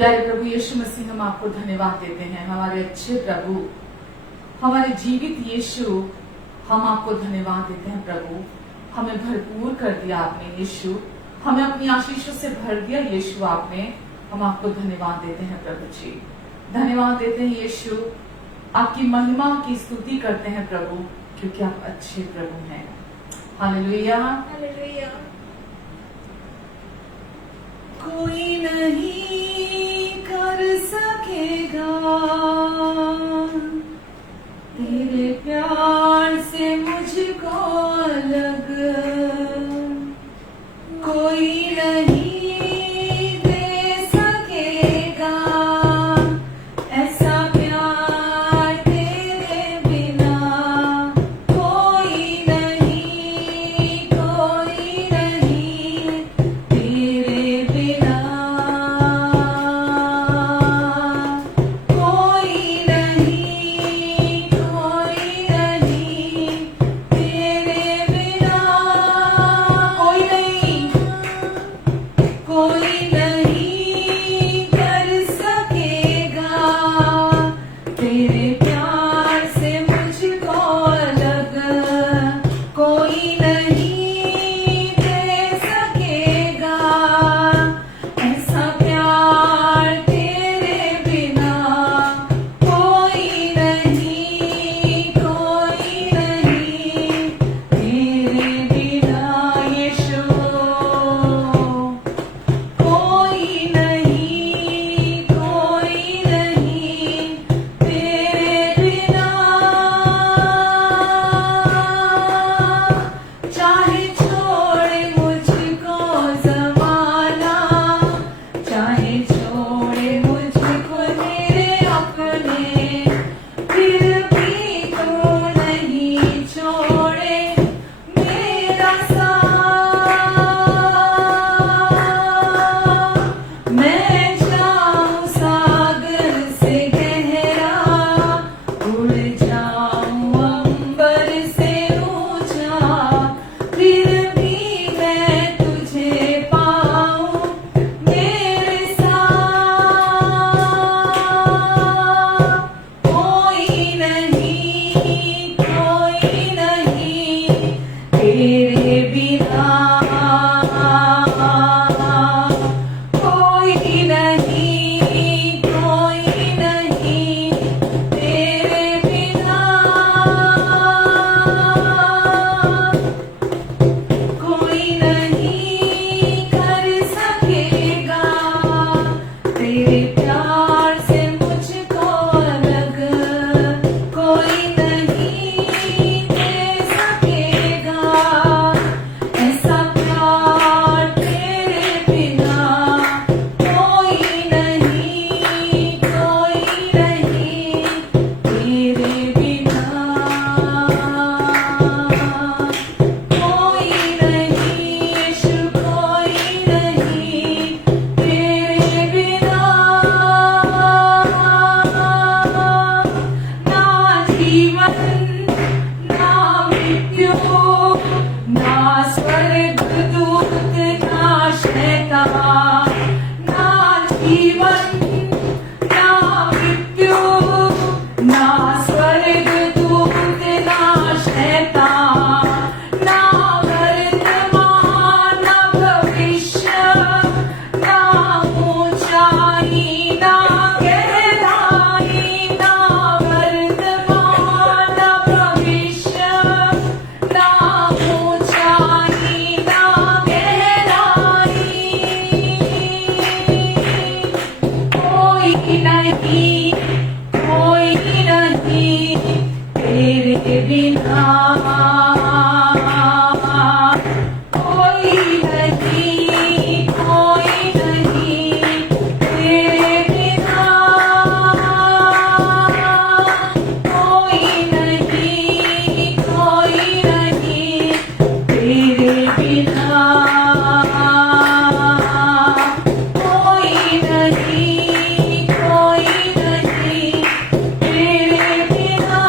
प्यारे प्रभु यीशु मसीह, हम आपको धन्यवाद देते हैं हमारे अच्छे प्रभु, हमारे जीवित यीशु। हम आपको धन्यवाद देते हैं प्रभु, हमें भरपूर कर दिया आपने यीशु, हमें अपनी आशीषों से भर दिया यीशु आपने। हम आपको धन्यवाद देते हैं प्रभु जी, धन्यवाद देते हैं यीशु। आपकी महिमा की स्तुति करते हैं प्रभु, क्योंकि आप अच्छे प्रभु हैं। Hallelujah hallelujah. कोई नहीं कर सकेगा तेरे प्यार से मुझको अलग, कोई नहीं दे सकेगा ऐसा प्यार तेरे बिना। कोई नहीं तेरे बिना, कोई नहीं तेरे बिना, कोई नहीं कर सकेगा तेरे प्यार से मुझको अलग, कोई नहीं दे सकेगा ऐसा प्यार तेरे बिना। कोई नहीं तेरे बिना यीशु, कोई नहीं तेरे बिना। चाहे छोड़े मुझको ज़माना, चाहे छोड़े मुझको मेरे अपने, फिर भी तो नहीं छोड़े मेरा साथ। मैं जाऊं सागर से गहरा, उड़ जाऊं अंबर से ऊंचा, फिर भी मैं तुझे पाऊं मेरे साथ। कोई नहीं तेरे बिना, कोई नहीं तेरे बिना। बिना कोई नहीं, कोई नहीं, तेरे बिना कोई नहीं, कोई नहीं, तेरे बिना कोई नहीं, कोई नहीं, तेरे बिना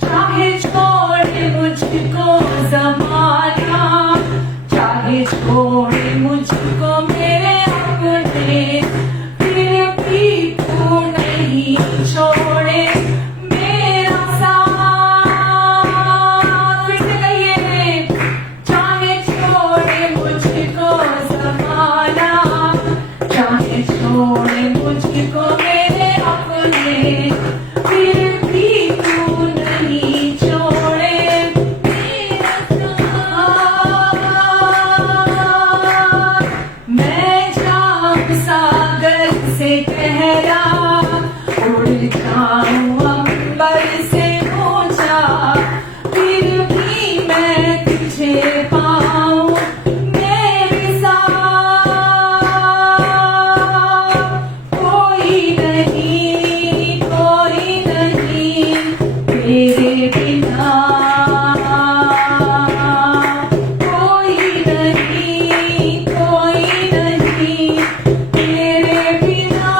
चाहे छोड़े मुझको ज़माना, चाहे छोड़े मुझको मेरे अपने, फिर भी तू नहीं छोड़े मेरा साथ। फिर से कहिए, चाहे छोड़े मुझको ज़माना, चाहे छोड़े मुझको मेरे अपने, फिर भी तू नहीं छोड़े मेरा साथ। मैं जाऊं सागर से गहरा, उड़ जाऊं अंबर से ऊंचा, फिर भी मैं तुझे पाऊं मेरे साथ। कोई नहीं, कोई नहीं, तेरे बिना कोई नहीं, कोई नहीं, तेरे बिना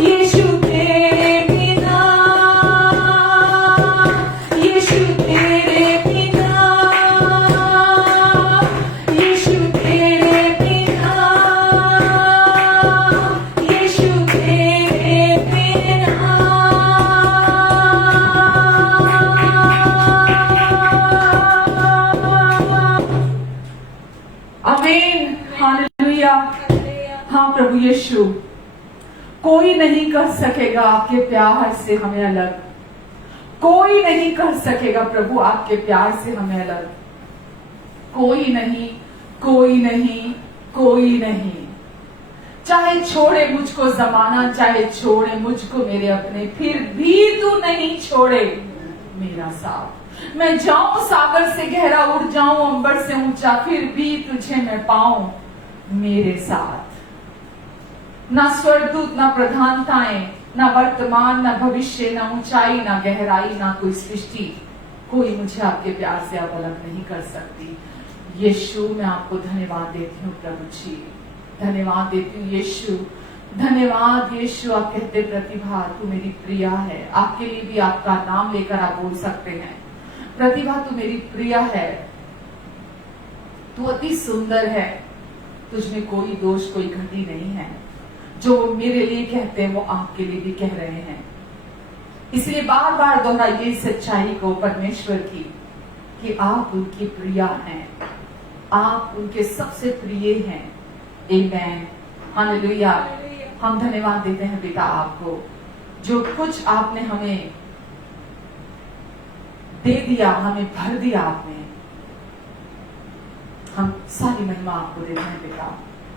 यीशु, तेरे बिना यीशु, तेरे बिना यीशु, तेरे बिना यीशु, तेरे बिना। आमीन, हालेलुया। हाँ प्रभु यीशु, कोई नहीं कर सकेगा आपके प्यार से हमें अलग, कोई नहीं कर सकेगा प्रभु आपके प्यार से हमें अलग। कोई नहीं, कोई नहीं, कोई नहीं, चाहे छोड़े मुझको ज़माना, चाहे छोड़े मुझको मेरे अपने, फिर भी तू नहीं छोड़े मेरा साथ। मैं जाऊं सागर से गहरा, उड़ जाऊं अंबर से ऊंचा, फिर भी तुझे मैं पाऊं मेरे साथ। ना स्वर्गदूत, ना प्रधानताएं, ना वर्तमान, ना भविष्य, ना ऊंचाई, ना गहराई, ना कोई सृष्टि, कोई मुझे आपके प्यार से अब अलग नहीं कर सकती। यीशु, मैं आपको धन्यवाद देती हूँ प्रभु जी, धन्यवाद देती हूँ यीशु, धन्यवाद यीशु। आप कहते प्रतिभा तू मेरी प्रिया है, आपके लिए भी आपका नाम लेकर आप बोल सकते हैं, प्रतिभा तू मेरी प्रिया है, तू अति सुंदर है, तुझमें कोई दोष, कोई घटी नहीं है। जो मेरे लिए कहते हैं वो आपके लिए भी कह रहे हैं। इसलिए बार बार दोहराइए इस सच्चाई को परमेश्वर की, कि आप उनकी प्रिया हैं, आप उनके सबसे प्रिय हैं। आमेन, हालेलुया। हम धन्यवाद देते हैं पिता आपको, जो कुछ आपने हमें दे दिया, हमें भर दिया आपने, हम सारी महिमा आपको देते हैं पिता।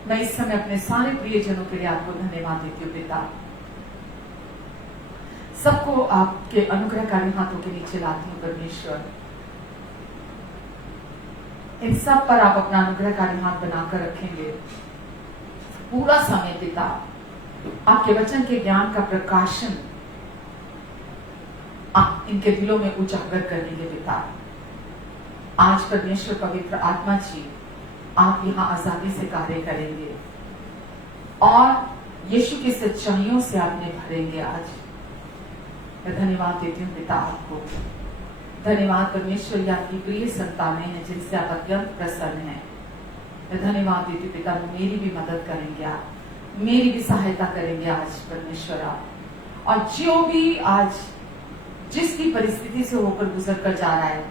मैं इस समय अपने सारे प्रियजनों के लिए आपको धन्यवाद देती हूँ पिता। सबको आपके अनुग्रहकारी हाथों के नीचे लाती हूँ परमेश्वर। इन सब पर आप अपना अनुग्रहकारी हाथ बनाकर रखेंगे पूरा समय पिता। आपके वचन के ज्ञान का प्रकाशन आप इनके दिलों में उजागर करेंगे पिता। आज परमेश्वर पवित्र आत्मा जी आप यहाँ आजादी से कार्य करेंगे और यीशु की सच्चाइयों से आपने भरेंगे। आज मैं धन्यवाद देती हूँ पिता आपको। धन्यवाद परमेश्वर, ये आपकी प्रिय संतानें हैं जिनसे आप अत्यंत प्रसन्न हैं। मैं धन्यवाद देती हूँ पिता, मेरी भी मदद करेंगे आप, मेरी भी सहायता करेंगे आज परमेश्वर आप। और जो भी आज जिस भी परिस्थिति से होकर गुजर कर जा रहा है,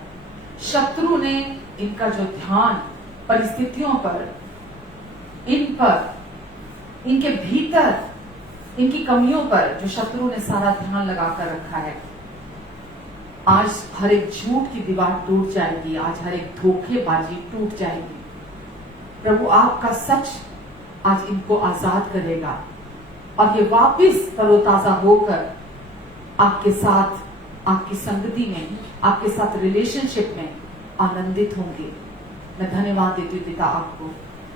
शत्रु ने इनका जो ध्यान परिस्थितियों पर, इन पर, इनके भीतर, इनकी कमियों पर जो शत्रु ने सारा ध्यान लगाकर रखा है, आज हर एक झूठ की दीवार टूट जाएगी, आज हर एक धोखेबाजी टूट जाएगी। प्रभु आपका सच आज इनको आजाद करेगा और ये वापस तरोताजा होकर आपके साथ, आपकी संगति में, आपके साथ रिलेशनशिप में आनंदित होंगे। मैं धन्यवाद देती हूँ पिता आपको,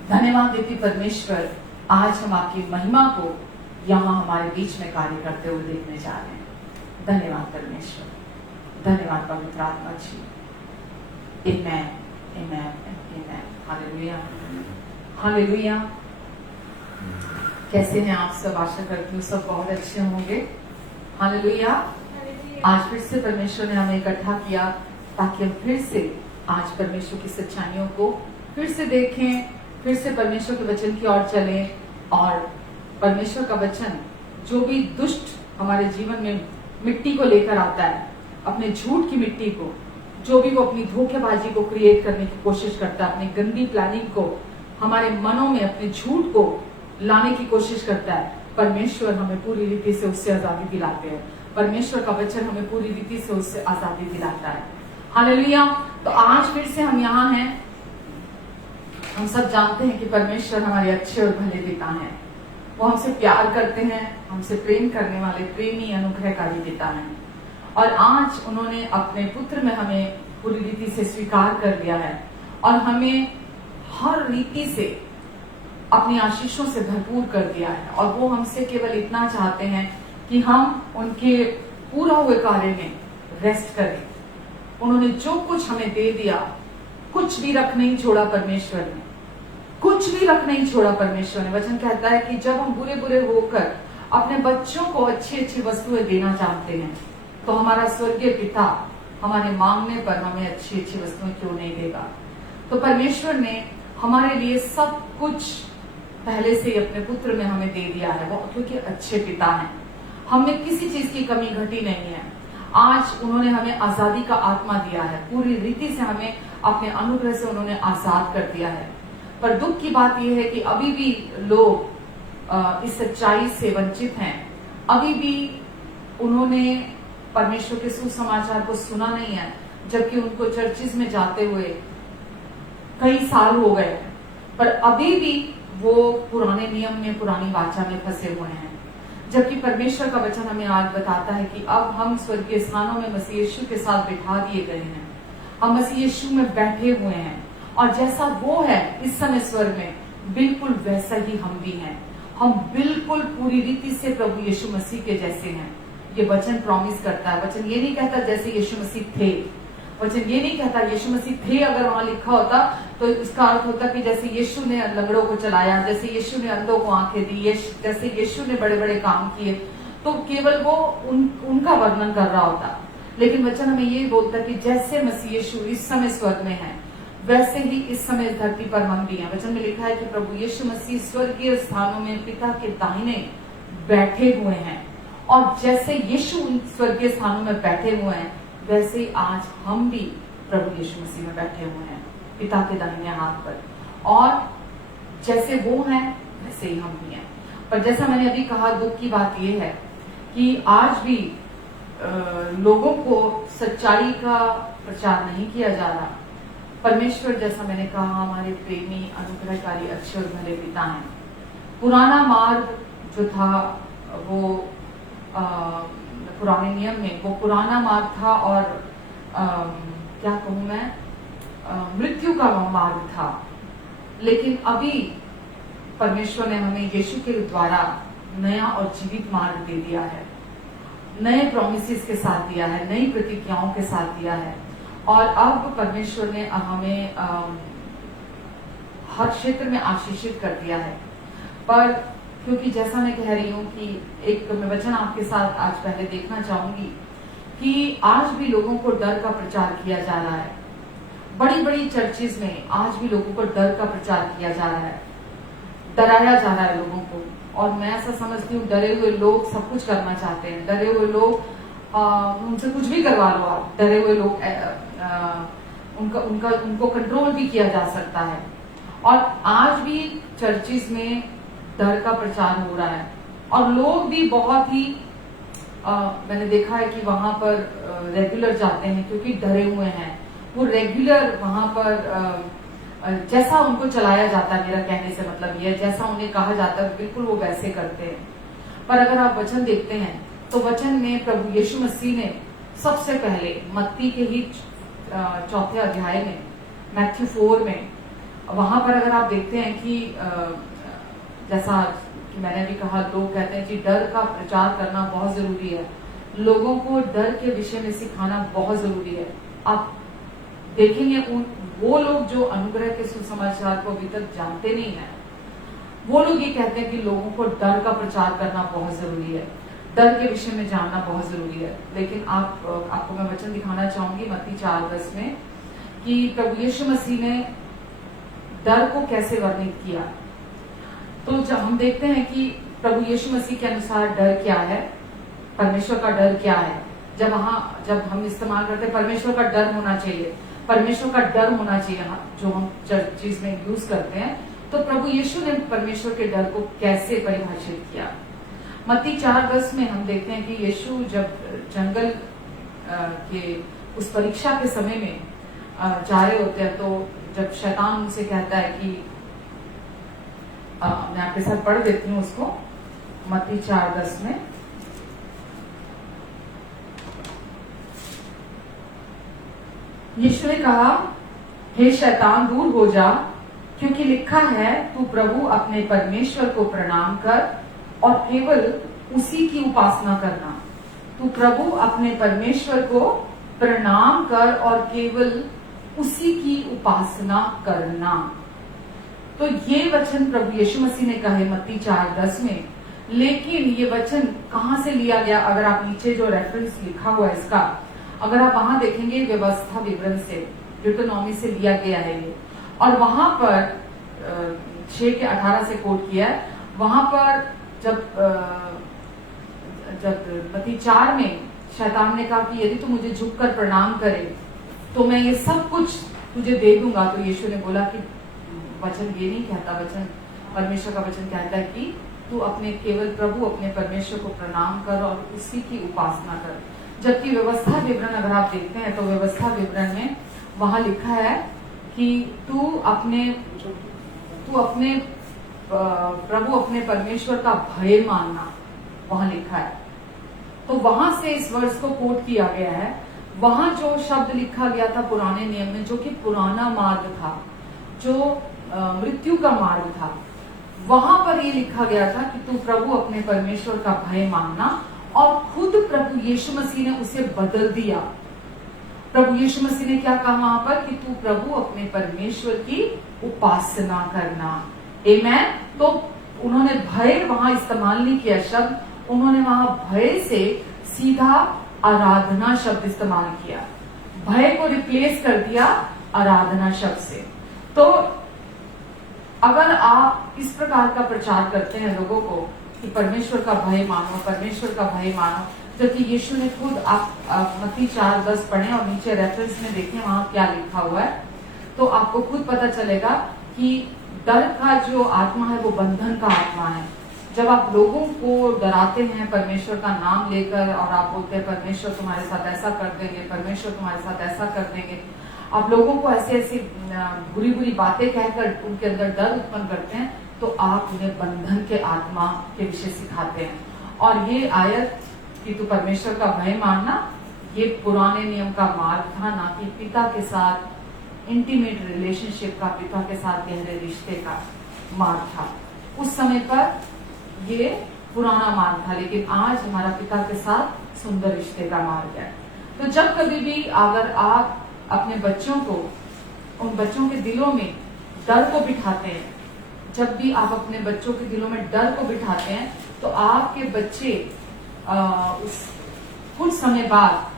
धन्यवाद देती परमेश्वर, आज हम आपकी महिमा को यहाँ हमारे बीच में कार्य करते हुए देखने जा रहे हैं। धन्यवाद परमेश्वर, धन्यवाद पवित्र आत्मा जी। आमेन, आमेन, आमेन। Hallelujah, hallelujah. कैसे हैं आप सब? आशा करती हूँ सब बहुत अच्छे होंगे। हालेलुया। आज फिर से परमेश्वर ने हमें इकट्ठा किया ताकि हम फिर से आज परमेश्वर की सच्चाइयों को फिर से देखें, फिर से परमेश्वर के वचन की ओर चलें। और परमेश्वर का वचन जो भी दुष्ट हमारे जीवन में मिट्टी को लेकर आता है, अपने झूठ की मिट्टी को, जो भी वो अपनी धोखेबाजी को क्रिएट करने की कोशिश करता है, अपनी गंदी प्लानिंग को हमारे मनों में, अपने झूठ को लाने की कोशिश करता है, परमेश्वर हमें पूरी रीति से उससे आजादी दिलाते हैं। परमेश्वर का वचन हमें पूरी रीति से उससे आजादी दिलाता है। हालेलुया। तो आज फिर से हम यहाँ हैं। हम सब जानते हैं कि परमेश्वर हमारे अच्छे और भले पिता हैं। वो हमसे प्यार करते हैं, हमसे प्रेम करने वाले प्रेमी अनुग्रहकारी पिता हैं। और आज उन्होंने अपने पुत्र में हमें पूरी रीति से स्वीकार कर लिया है और हमें हर रीति से अपनी आशीषों से भरपूर कर दिया है। और वो हमसे केवल इतना चाहते हैं कि हम उनके पूरा हुए कार्य में रेस्ट करें। उन्होंने जो कुछ हमें दे दिया, कुछ भी रख नहीं छोड़ा परमेश्वर ने, कुछ भी रख नहीं छोड़ा परमेश्वर ने। वचन कहता है कि जब हम बुरे बुरे होकर अपने बच्चों को अच्छी अच्छी वस्तुएं देना चाहते हैं, तो हमारा स्वर्गीय पिता हमारे मांगने पर हमें अच्छी अच्छी वस्तुएं क्यों नहीं देगा। तो परमेश्वर ने हमारे लिए सब कुछ पहले से ही अपने पुत्र में हमें दे दिया है, वो क्योंकि अच्छे पिता हैं। हमें किसी चीज की कमी घटी नहीं है। आज उन्होंने हमें आजादी का आत्मा दिया है, पूरी रीति से हमें अपने अनुग्रह से उन्होंने आजाद कर दिया है। पर दुख की बात यह है कि अभी भी लोग इस सच्चाई से वंचित हैं। अभी भी उन्होंने परमेश्वर के सुसमाचार को सुना नहीं है, जबकि उनको चर्चिज में जाते हुए कई साल हो गए, पर अभी भी वो पुराने नियम में, पुरानी वाचा में फंसे हुए हैं। जबकि परमेश्वर का वचन हमें आज बताता है कि अब हम स्वर्गीय स्थानों में मसीह यीशु के साथ बिठा दिए गए हैं। हम मसीह यीशु में बैठे हुए हैं और जैसा वो है इस समय स्वर्ग में, बिल्कुल वैसा ही हम भी हैं। हम बिल्कुल पूरी रीति से प्रभु यीशु मसीह के जैसे हैं। ये वचन प्रॉमिस करता है। वचन ये नहीं कहता जैसे यीशु मसीह थे। वचन ये नहीं कहता यीशु मसीह थे, अगर वहां लिखा होता तो इसका अर्थ होता कि जैसे यीशु ने लंगड़ों को चलाया, जैसे यीशु ने अंधों को आंखें दी, जैसे यीशु ने बड़े बड़े काम किए, तो केवल वो उनका वर्णन कर रहा होता। लेकिन वचन हमें ये बोलता कि जैसे मसीह यीशु इस समय स्वर्ग में है, वैसे ही इस समय इस धरती पर हम भी हैं। वचन में लिखा है कि प्रभु यीशु मसीह स्वर्गीय स्थानों में पिता के दाहिने बैठे हुए हैं। और जैसे यीशु उन स्वर्गीय स्थानों में बैठे हुए हैं, वैसे ही आज हम भी प्रभु यीशु मसीह में बैठे हुए हैं पिता के दाहिने हाथ पर। और जैसे वो हैं वैसे ही हम भी हैं। पर जैसा मैंने अभी कहा, दुख की बात यह है कि आज भी लोगों को सच्चाई का प्रचार नहीं किया जा रहा। परमेश्वर, जैसा मैंने कहा, हमारे प्रेमी अनुग्रहकारी अच्छे और भले पिता हैं। पुराना मार्ग जो था वो पुराने नियम में वो पुराना मार्ग था और क्या कहूं मैं, मृत्यु का मार्ग था। लेकिन अभी परमेश्वर ने हमें यीशु के द्वारा नया और जीवित मार्ग दे दिया है, नए प्रोमिसेस के साथ दिया है, नई प्रतिज्ञाओं के साथ दिया है। और अब परमेश्वर ने हमें हर क्षेत्र में आशीषित कर दिया है। पर क्योंकि जैसा मैं कह रही हूँ कि एक मैं वचन आपके साथ आज पहले देखना चाहूंगी कि आज भी लोगों को डर का प्रचार किया जा रहा है। बड़ी बड़ी चर्चेज में आज भी लोगों को डर का प्रचार किया जा रहा है, डराया जा रहा है लोगों को। और मैं ऐसा समझती हूँ, डरे हुए लोग सब कुछ करना चाहते हैं। डरे हुए लोग उनसे कुछ भी करवा लो आप। डरे हुए लोग उनको कंट्रोल भी किया जा सकता है। और आज भी चर्चेज में डर का प्रचार हो रहा है और लोग भी बहुत ही मैंने देखा है कि वहां पर रेगुलर जाते हैं क्योंकि डरे हुए हैं। वो रेगुलर वहां पर जैसा उनको चलाया जाता है, मेरा कहने से मतलब ये, जैसा उन्हें कहा जाता है बिल्कुल वो वैसे करते हैं। पर अगर आप वचन देखते हैं तो वचन में प्रभु यीशु मसीह ने सबसे पहले मत्ती के ही 4 अध्याय में, मैथ्यू 4 में, वहां पर अगर आप देखते हैं कि जैसा कि मैंने भी कहा, लोग कहते हैं कि डर का प्रचार करना बहुत जरूरी है, लोगों को डर के विषय में सिखाना बहुत जरूरी है। आप देखेंगे वो लोग जो अनुग्रह के सुसमाचार को अभी तक जानते नहीं है, वो लोग ये कहते हैं कि लोगों को डर का प्रचार करना बहुत जरूरी है, डर के विषय में जानना बहुत जरूरी है। लेकिन आपको मैं वचन दिखाना चाहूंगी मत्ती 4:10 में कि प्रभु यीशु मसीह ने डर को कैसे वर्णित किया। तो जब हम देखते हैं कि प्रभु यीशु मसीह के अनुसार डर क्या है, परमेश्वर का डर क्या है, जब हम इस्तेमाल करते हैं परमेश्वर का डर होना चाहिए, परमेश्वर का डर होना चाहिए जो हम चीज में यूज करते हैं, तो प्रभु यीशु ने परमेश्वर के डर को कैसे परिभाषित किया। मत्ती 4:10 में हम देखते हैं कि यीशु जब जंगल के उस परीक्षा के समय में जा रहे होते हैं, तो जब शैतान उनसे कहता है कि मैं आपके साथ पढ़ देती हूँ उसको, मत्ती 4:10 में, यीशु ने कहा, हे शैतान दूर हो जा, क्योंकि लिखा है तू प्रभु अपने परमेश्वर को प्रणाम कर और केवल उसी की उपासना करना। तू प्रभु अपने परमेश्वर को प्रणाम कर और केवल उसी की उपासना करना। तो ये वचन प्रभु यीशु मसीह ने कहे मत्ती 4:10 में। लेकिन ये वचन कहां से लिया गया, अगर आप नीचे जो रेफरेंस लिखा हुआ है इसका, अगर आप वहां देखेंगे, व्यवस्था विवरण से, ड्यूटोनॉमी से लिया गया है ये, और वहां पर 6:18 से कोट किया है। वहां पर जब मत्ती 4 में शैतान ने कहा कि यदि तू मुझे झुककर प्रणाम करे तो मैं ये सब कुछ तुझे दे दूंगा, तो यीशु ने बोला कि वचन ये नहीं कहता, वचन परमेश्वर का वचन कहता है कि तू केवल प्रभु अपने परमेश्वर को प्रणाम कर और उसी की उपासना कर। जबकि व्यवस्था विवरण अगर आप देखते हैं तो व्यवस्था विवरण में वहां लिखा है कि तू अपने प्रभु अपने परमेश्वर का भय मानना, वहां लिखा है। तो वहां से इस वर्ष को कोट किया गया है। वहां जो शब्द लिखा गया था पुराने नियम में, जो कि पुराना मार्ग था, जो मृत्यु का मार्ग था, वहां पर ये लिखा गया था कि तू प्रभु अपने परमेश्वर का भय मानना, और खुद प्रभु यीशु मसीह ने उसे बदल दिया। प्रभु यीशु मसीह ने क्या कहा वहां पर कि तू प्रभु अपने परमेश्वर की उपासना करना। आमेन। तो उन्होंने भय वहां इस्तेमाल नहीं किया शब्द, उन्होंने वहां भय से सीधा आराधना शब्द इस्तेमाल किया, भय को रिप्लेस कर दिया आराधना शब्द से। तो अगर आप इस प्रकार का प्रचार करते हैं लोगों को कि परमेश्वर का भय मानो, परमेश्वर का भय मानो, जबकि यीशु ने खुद, आप मत्ती 4:10 पढ़ें और नीचे रेफरेंस में देखें वहां क्या लिखा हुआ है, तो आपको खुद पता चलेगा कि डर का जो आत्मा है वो बंधन का आत्मा है। जब आप लोगों को डराते हैं परमेश्वर का नाम लेकर और आप बोलते हैं परमेश्वर तुम्हारे साथ ऐसा कर देंगे, परमेश्वर तुम्हारे साथ ऐसा कर देंगे, आप लोगों को ऐसे ऐसी बुरी बुरी बातें कहकर उनके अंदर डर उत्पन्न करते हैं, तो आप उन्हें बंधन के आत्मा के विषय सिखाते हैं। और ये आयत कि तू परमेश्वर का भय मानना, ये पुराने नियम का मार्ग था, ना कि पिता के साथ इंटीमेट रिलेशनशिप का, पिता के साथ गहरे रिश्ते का मार्ग था। उस समय पर ये पुराना मार्ग था, लेकिन आज हमारा पिता के साथ सुंदर रिश्ते का मार्ग है। तो जब कभी भी अगर आप अपने बच्चों को, उन बच्चों के दिलों में डर को बिठाते हैं, जब भी आप अपने बच्चों के दिलों में डर को बिठाते हैं, तो आपके बच्चे कुछ समय बाद,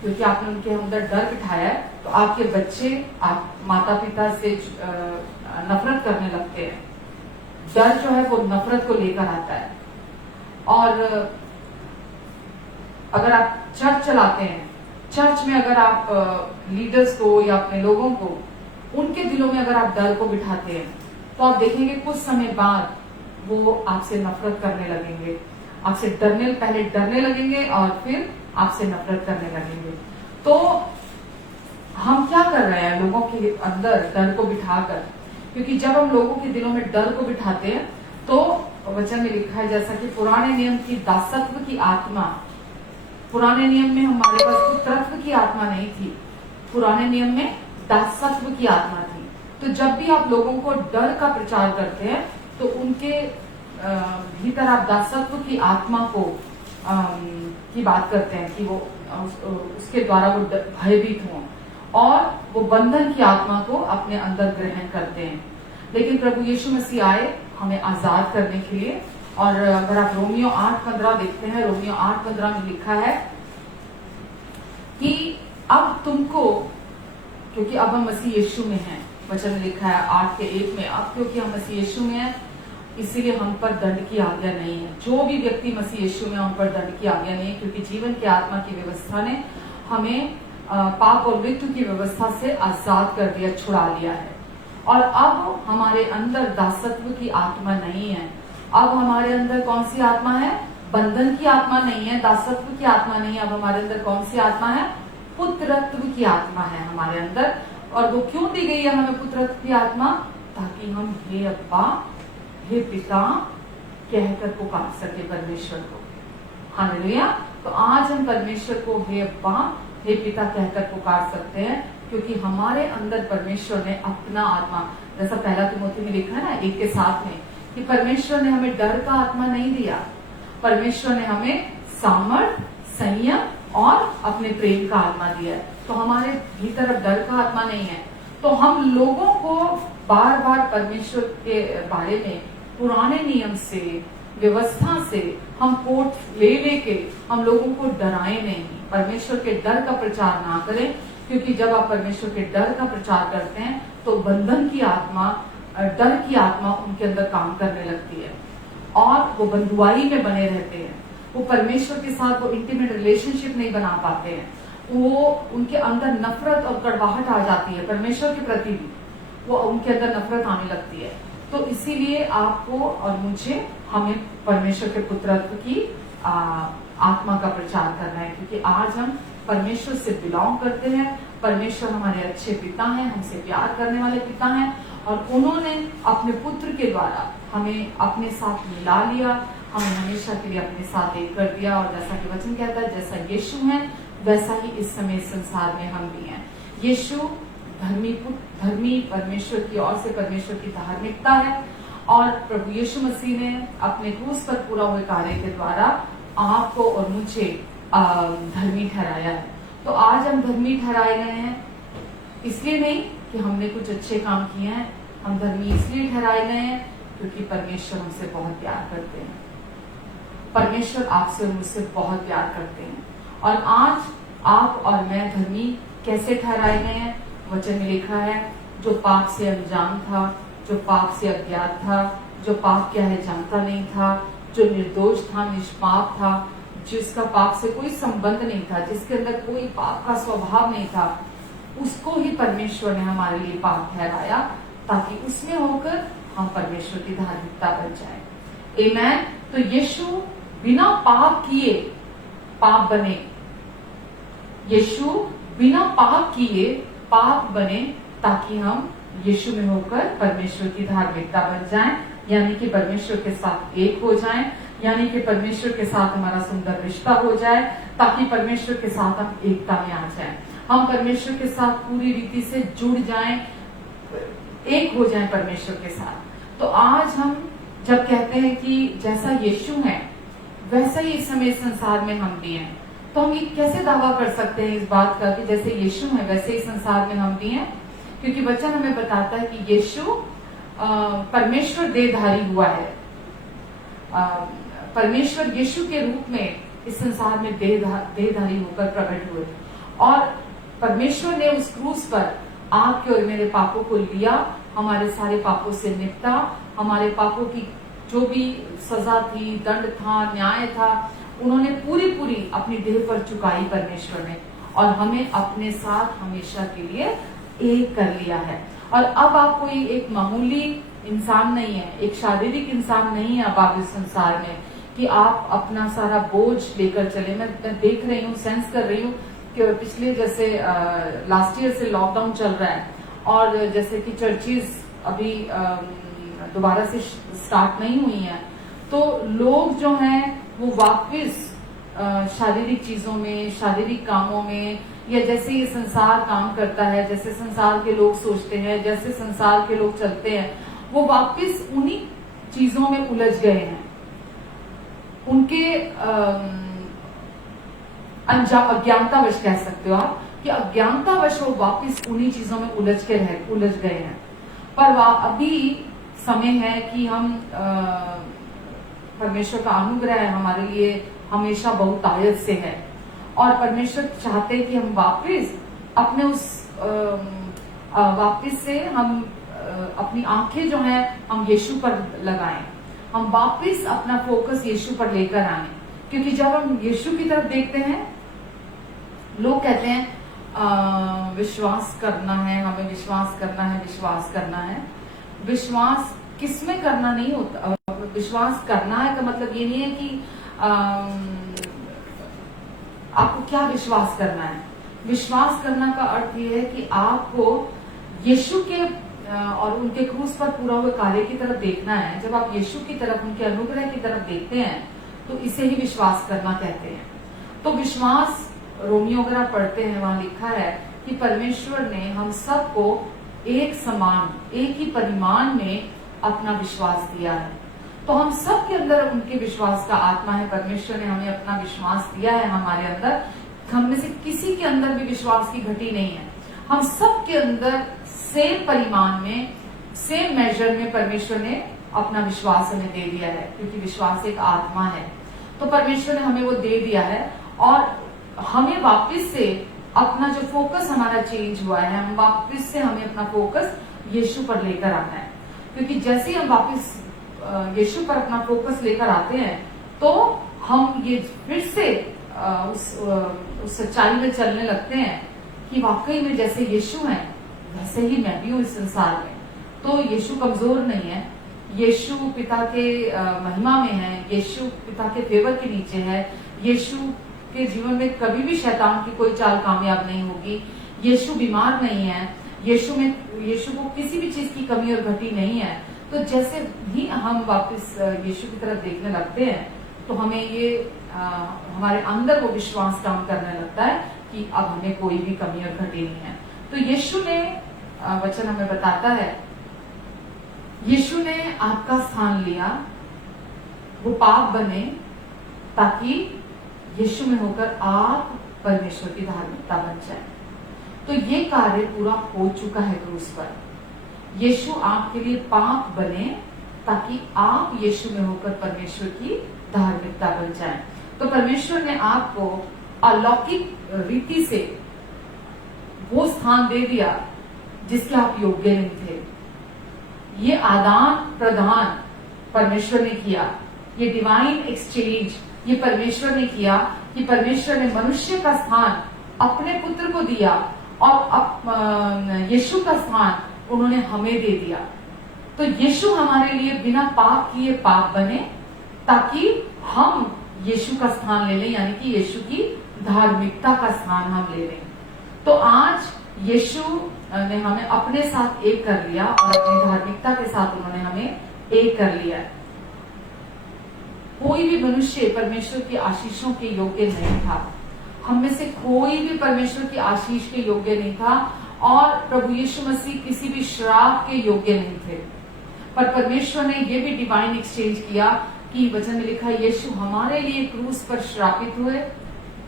क्योंकि आपने उनके अंदर डर बिठाया है, तो आपके बच्चे आप माता पिता से नफरत करने लगते हैं। डर जो है वो नफरत को लेकर आता है। और अगर आप चर्च चलाते हैं, चर्च में अगर आप लीडर्स को या अपने लोगों को, उनके दिलों में अगर आप डर को बिठाते हैं, तो आप देखेंगे कुछ समय बाद वो आपसे नफरत करने लगेंगे, आपसे पहले डरने लगेंगे और फिर आपसे नफरत करने लगेंगे। तो हम क्या कर रहे हैं लोगों के अंदर डर को बिठाकर? क्योंकि जब हम लोगों के दिलों में डर को बिठाते हैं, तो वचन में लिखा है जैसा कि पुराने नियम की दासत्व की आत्मा, पुराने नियम में हमारे पास पुत्रत्व की आत्मा नहीं थी, पुराने नियम में दासत्व की आत्मा थी। तो जब भी आप लोगों को डर का प्रचार करते हैं तो उनके भीतर आप दासत्व की आत्मा को की बात करते हैं कि वो उसके द्वारा वो भयभीत हों और वो बंधन की आत्मा को अपने अंदर ग्रहण करते हैं। लेकिन प्रभु यीशु मसीह आए हमें आजाद करने के लिए। और अगर आप रोमियो 8:15 देखते हैं, रोमियो 8:15 में लिखा है कि अब तुमको, क्योंकि अब हम मसीह यीशु में हैं, वचन में लिखा है 8:1 में, अब क्योंकि हम मसीह यीशु में हैं इसीलिए हम पर दंड की आज्ञा नहीं है। जो भी व्यक्ति मसीह यीशु में, उन पर दंड की आज्ञा नहीं है, क्योंकि जीवन के आत्मा की व्यवस्था ने हमें पाप और मृत्यु की व्यवस्था से आजाद कर दिया, छुड़ा लिया है। और अब हमारे अंदर दासत्व की आत्मा नहीं है। अब हमारे अंदर कौन सी आत्मा है? बंधन की आत्मा नहीं है, दासत्व की आत्मा नहीं है। अब हमारे अंदर कौन सी आत्मा है? पुत्रत्व की आत्मा है हमारे अंदर। और वो क्यों दी गई है हमें पुत्रत्व की आत्मा? ताकि हम हे अब्बा, हे पिता कहकर पुकार सके परमेश्वर को। हालेलुया। तो आज हम परमेश्वर को हे अब्बा, हे पिता कहकर पुकार सकते हैं, क्योंकि हमारे अंदर परमेश्वर ने अपना आत्मा, जैसा पहला तिमोथी में लिखा है ना 1:7 में, कि परमेश्वर ने हमें डर का आत्मा नहीं दिया, परमेश्वर ने हमें सामर्थ, संयम और अपने प्रेम का आत्मा दिया है। तो हमारे भीतर अब डर का आत्मा नहीं है। तो हम लोगों को बार बार परमेश्वर के बारे में पुराने नियम से, व्यवस्था से हम कोट ले लेके हम लोगों को डराए नहीं। परमेश्वर के डर का प्रचार ना करें, क्योंकि जब आप परमेश्वर के डर का प्रचार करते हैं तो बंधन की आत्मा, डर की आत्मा उनके अंदर काम करने लगती है और वो बंधुआई में बने रहते हैं। वो परमेश्वर के साथ वो इंटीमेट रिलेशनशिप नहीं बना पाते हैं। वो उनके अंदर नफरत और कड़वाहट आ जाती है परमेश्वर के प्रति भी, वो उनके अंदर नफरत आने लगती है। तो इसीलिए आपको और मुझे, हमें परमेश्वर के पुत्रत्व की आत्मा का प्रचार करना है, क्योंकि आज हम परमेश्वर से बिलोंग करते हैं। परमेश्वर हमारे अच्छे पिता हैं, हमसे प्यार करने वाले पिता हैं, और उन्होंने अपने पुत्र के द्वारा हमें अपने साथ मिला लिया, हमें हमेशा के लिए अपने साथ एक कर दिया। और जैसा कि वचन कहता है, जैसा यीशु है वैसा ही इस समय संसार में हम भी हैं। यीशु धर्मी परमेश्वर की ओर से परमेश्वर की धार्मिकता है, और प्रभु यीशु मसीह ने अपने क्रूस पर पूरा हुए कार्य के द्वारा आपको और मुझे धर्मी ठहराया है। तो आज हम धर्मी ठहराए गए हैं, इसलिए नहीं कि हमने कुछ अच्छे काम किए हैं, हम धर्मी इसलिए ठहराए गए हैं क्योंकि परमेश्वर हमसे बहुत प्यार करते हैं। परमेश्वर आपसे और मुझसे बहुत प्यार करते हैं। और आज आप और मैं धर्मी कैसे ठहराए गए हैं? वचन में लिखा है, जो पाप से अनजान था, जो पाप से अज्ञात था, जो पाप क्या है जानता नहीं था, जो निर्दोष था, निष्पाप था, जिसका पाप से कोई संबंध नहीं था, जिसके अंदर कोई पाप का स्वभाव नहीं था, उसको ही परमेश्वर ने हमारे लिए पाप ठहराया, ताकि उसमें होकर हम परमेश्वर की धार्मिकता बन जाए। आमेन। तो यीशु बिना पाप किए पाप बने, यीशु बिना पाप किए पाप बने, ताकि हम यीशु में होकर परमेश्वर की धार्मिकता बन जाएं, यानी कि परमेश्वर के साथ एक हो जाएं, यानी कि परमेश्वर के साथ हमारा सुंदर रिश्ता हो जाए, ताकि परमेश्वर के साथ हम एकता में आ जाएं, हम परमेश्वर के साथ पूरी रीति से जुड़ जाएं, एक हो जाएं परमेश्वर के साथ। तो आज हम जब कहते हैं कि जैसा यीशु है वैसा ही इस समय संसार में हम भी हैं, तो हम ये कैसे दावा कर सकते हैं इस बात का कि जैसे यीशु है वैसे ही संसार में हम भी हैं? क्योंकि वचन हमें बताता है कि यीशु परमेश्वर देहधारी हुआ है। परमेश्वर यीशु के रूप में इस संसार में देहधारी होकर प्रकट हुए, और परमेश्वर ने उस क्रूस पर आपके और मेरे पापों को लिया, हमारे सारे पापों से निपटा, हमारे पापों की जो भी सजा थी, दंड था, न्याय था, उन्होंने पूरी अपनी देह पर चुकाई परमेश्वर ने, और हमें अपने साथ हमेशा के लिए एक कर लिया है। और अब आप कोई एक मामूली इंसान नहीं है, एक शारीरिक इंसान नहीं है अब आप इस संसार में कि आप अपना सारा बोझ लेकर चले। मैं देख रही हूँ, सेंस कर रही हूँ कि पिछले जैसे लास्ट ईयर से लॉकडाउन चल रहा है, और जैसे कि चर्चेज अभी दोबारा से स्टार्ट नहीं हुई हैं, तो लोग जो हैं वो वापस शारीरिक चीजों में, शारीरिक कामों में, या जैसे ये संसार काम करता है, जैसे संसार के लोग सोचते हैं, जैसे संसार के लोग चलते हैं, वो वापस उन्हीं चीजों में उलझ गए हैं। उनके अज्ञानतावश कह सकते हो आप कि अज्ञानतावश वो वापस उन्हीं चीजों में उलझ गए हैं। पर अभी समय है कि हम परमेश्वर का अनुग्रह हमारे लिए हमेशा बहुतायत से है, और परमेश्वर चाहते हैं कि हम वापस अपने उस वापस से हम अपनी आंखें जो हैं हम यीशु पर लगाएं, हम वापस अपना फोकस यीशु पर लेकर आए। क्योंकि जब हम यीशु की तरफ देखते हैं, लोग कहते हैं विश्वास करना है, हमें विश्वास करना है, विश्वास करना है। विश्वास किसमें करना नहीं होता। विश्वास करना है का मतलब ये नहीं है कि आपको क्या विश्वास करना है। विश्वास करना का अर्थ ये है कि आपको यीशु के और उनके क्रूस पर पूरा हुए कार्य की तरफ देखना है। जब आप यीशु की तरफ, उनके अनुग्रह की तरफ देखते हैं, तो इसे ही विश्वास करना कहते हैं। तो विश्वास, रोमियो अगर आप पढ़ते हैं, वहां लिखा है कि परमेश्वर ने हम सबको एक समान, एक ही परिमाण में अपना विश्वास दिया है। तो हम सब के अंदर उनके विश्वास का आत्मा है। परमेश्वर ने हमें अपना विश्वास दिया है हमारे अंदर। हम में से किसी के अंदर भी विश्वास की घटी नहीं है। हम सब के अंदर सेम परिमाण में, सेम मेजर में परमेश्वर ने अपना विश्वास हमें दे दिया है, क्योंकि विश्वास एक आत्मा है। तो परमेश्वर ने हमें वो दे दिया है, और हमें वापस से अपना जो फोकस हमारा चेंज हुआ है, हम वापस से हमें अपना फोकस यीशु पर लेकर आना है। क्योंकि जैसे ही हम वापस यीशु पर अपना फोकस लेकर आते हैं, तो हम ये फिर से उस सच्चाई में चलने लगते हैं कि वाकई में जैसे यीशु है वैसे ही मैं भी हूं इस संसार में। तो यीशु कमजोर नहीं है, यीशु पिता के महिमा में है, यीशु पिता के फेवर के नीचे है, यीशु के जीवन में कभी भी शैतान की कोई चाल कामयाब नहीं होगी। यीशु बीमार नहीं है, यीशु को किसी भी चीज की कमी और घटी नहीं है। तो जैसे ही हम वापस यीशु की तरफ देखने लगते हैं, तो हमें ये हमारे अंदर वो विश्वास काम करने लगता है कि अब हमें कोई भी कमी और घटी नहीं है। तो यीशु ने वचन हमें बताता है, यीशु ने आपका स्थान लिया, वो पाप बने ताकि यीशु में होकर आप परमेश्वर की धार्मिकता बन जाए। तो ये कार्य पूरा हो चुका है क्रूस पर। यीशु आपके लिए पाप बने ताकि आप यीशु में होकर परमेश्वर की धार्मिकता बन जाएं। तो परमेश्वर ने आपको अलौकिक रीति से वो स्थान दे दिया जिसके आप योग्य नहीं थे। ये आदान प्रदान परमेश्वर ने किया, ये डिवाइन एक्सचेंज ये परमेश्वर ने किया कि परमेश्वर ने मनुष्य का स्थान अपने पुत्र को दिया, और यीशु का स्थान उन्होंने हमें दे दिया। तो यीशु हमारे लिए बिना पाप किए पाप बने ताकि हम यीशु का स्थान ले लें, यानी कि यीशु की धार्मिकता का स्थान हम ले लें। तो आज यीशु ने हमें अपने साथ एक कर लिया, और अपनी धार्मिकता के साथ उन्होंने हमें एक कर लिया। कोई भी मनुष्य परमेश्वर की आशीषों के योग्य नहीं था। हम में से कोई भी परमेश्वर की आशीष के योग्य नहीं था, और प्रभु यीशु मसीह किसी भी श्राप के योग्य नहीं थे। पर परमेश्वर ने यह भी डिवाइन एक्सचेंज किया कि वचन में लिखा, यीशु हमारे लिए क्रूस पर श्रापित हुए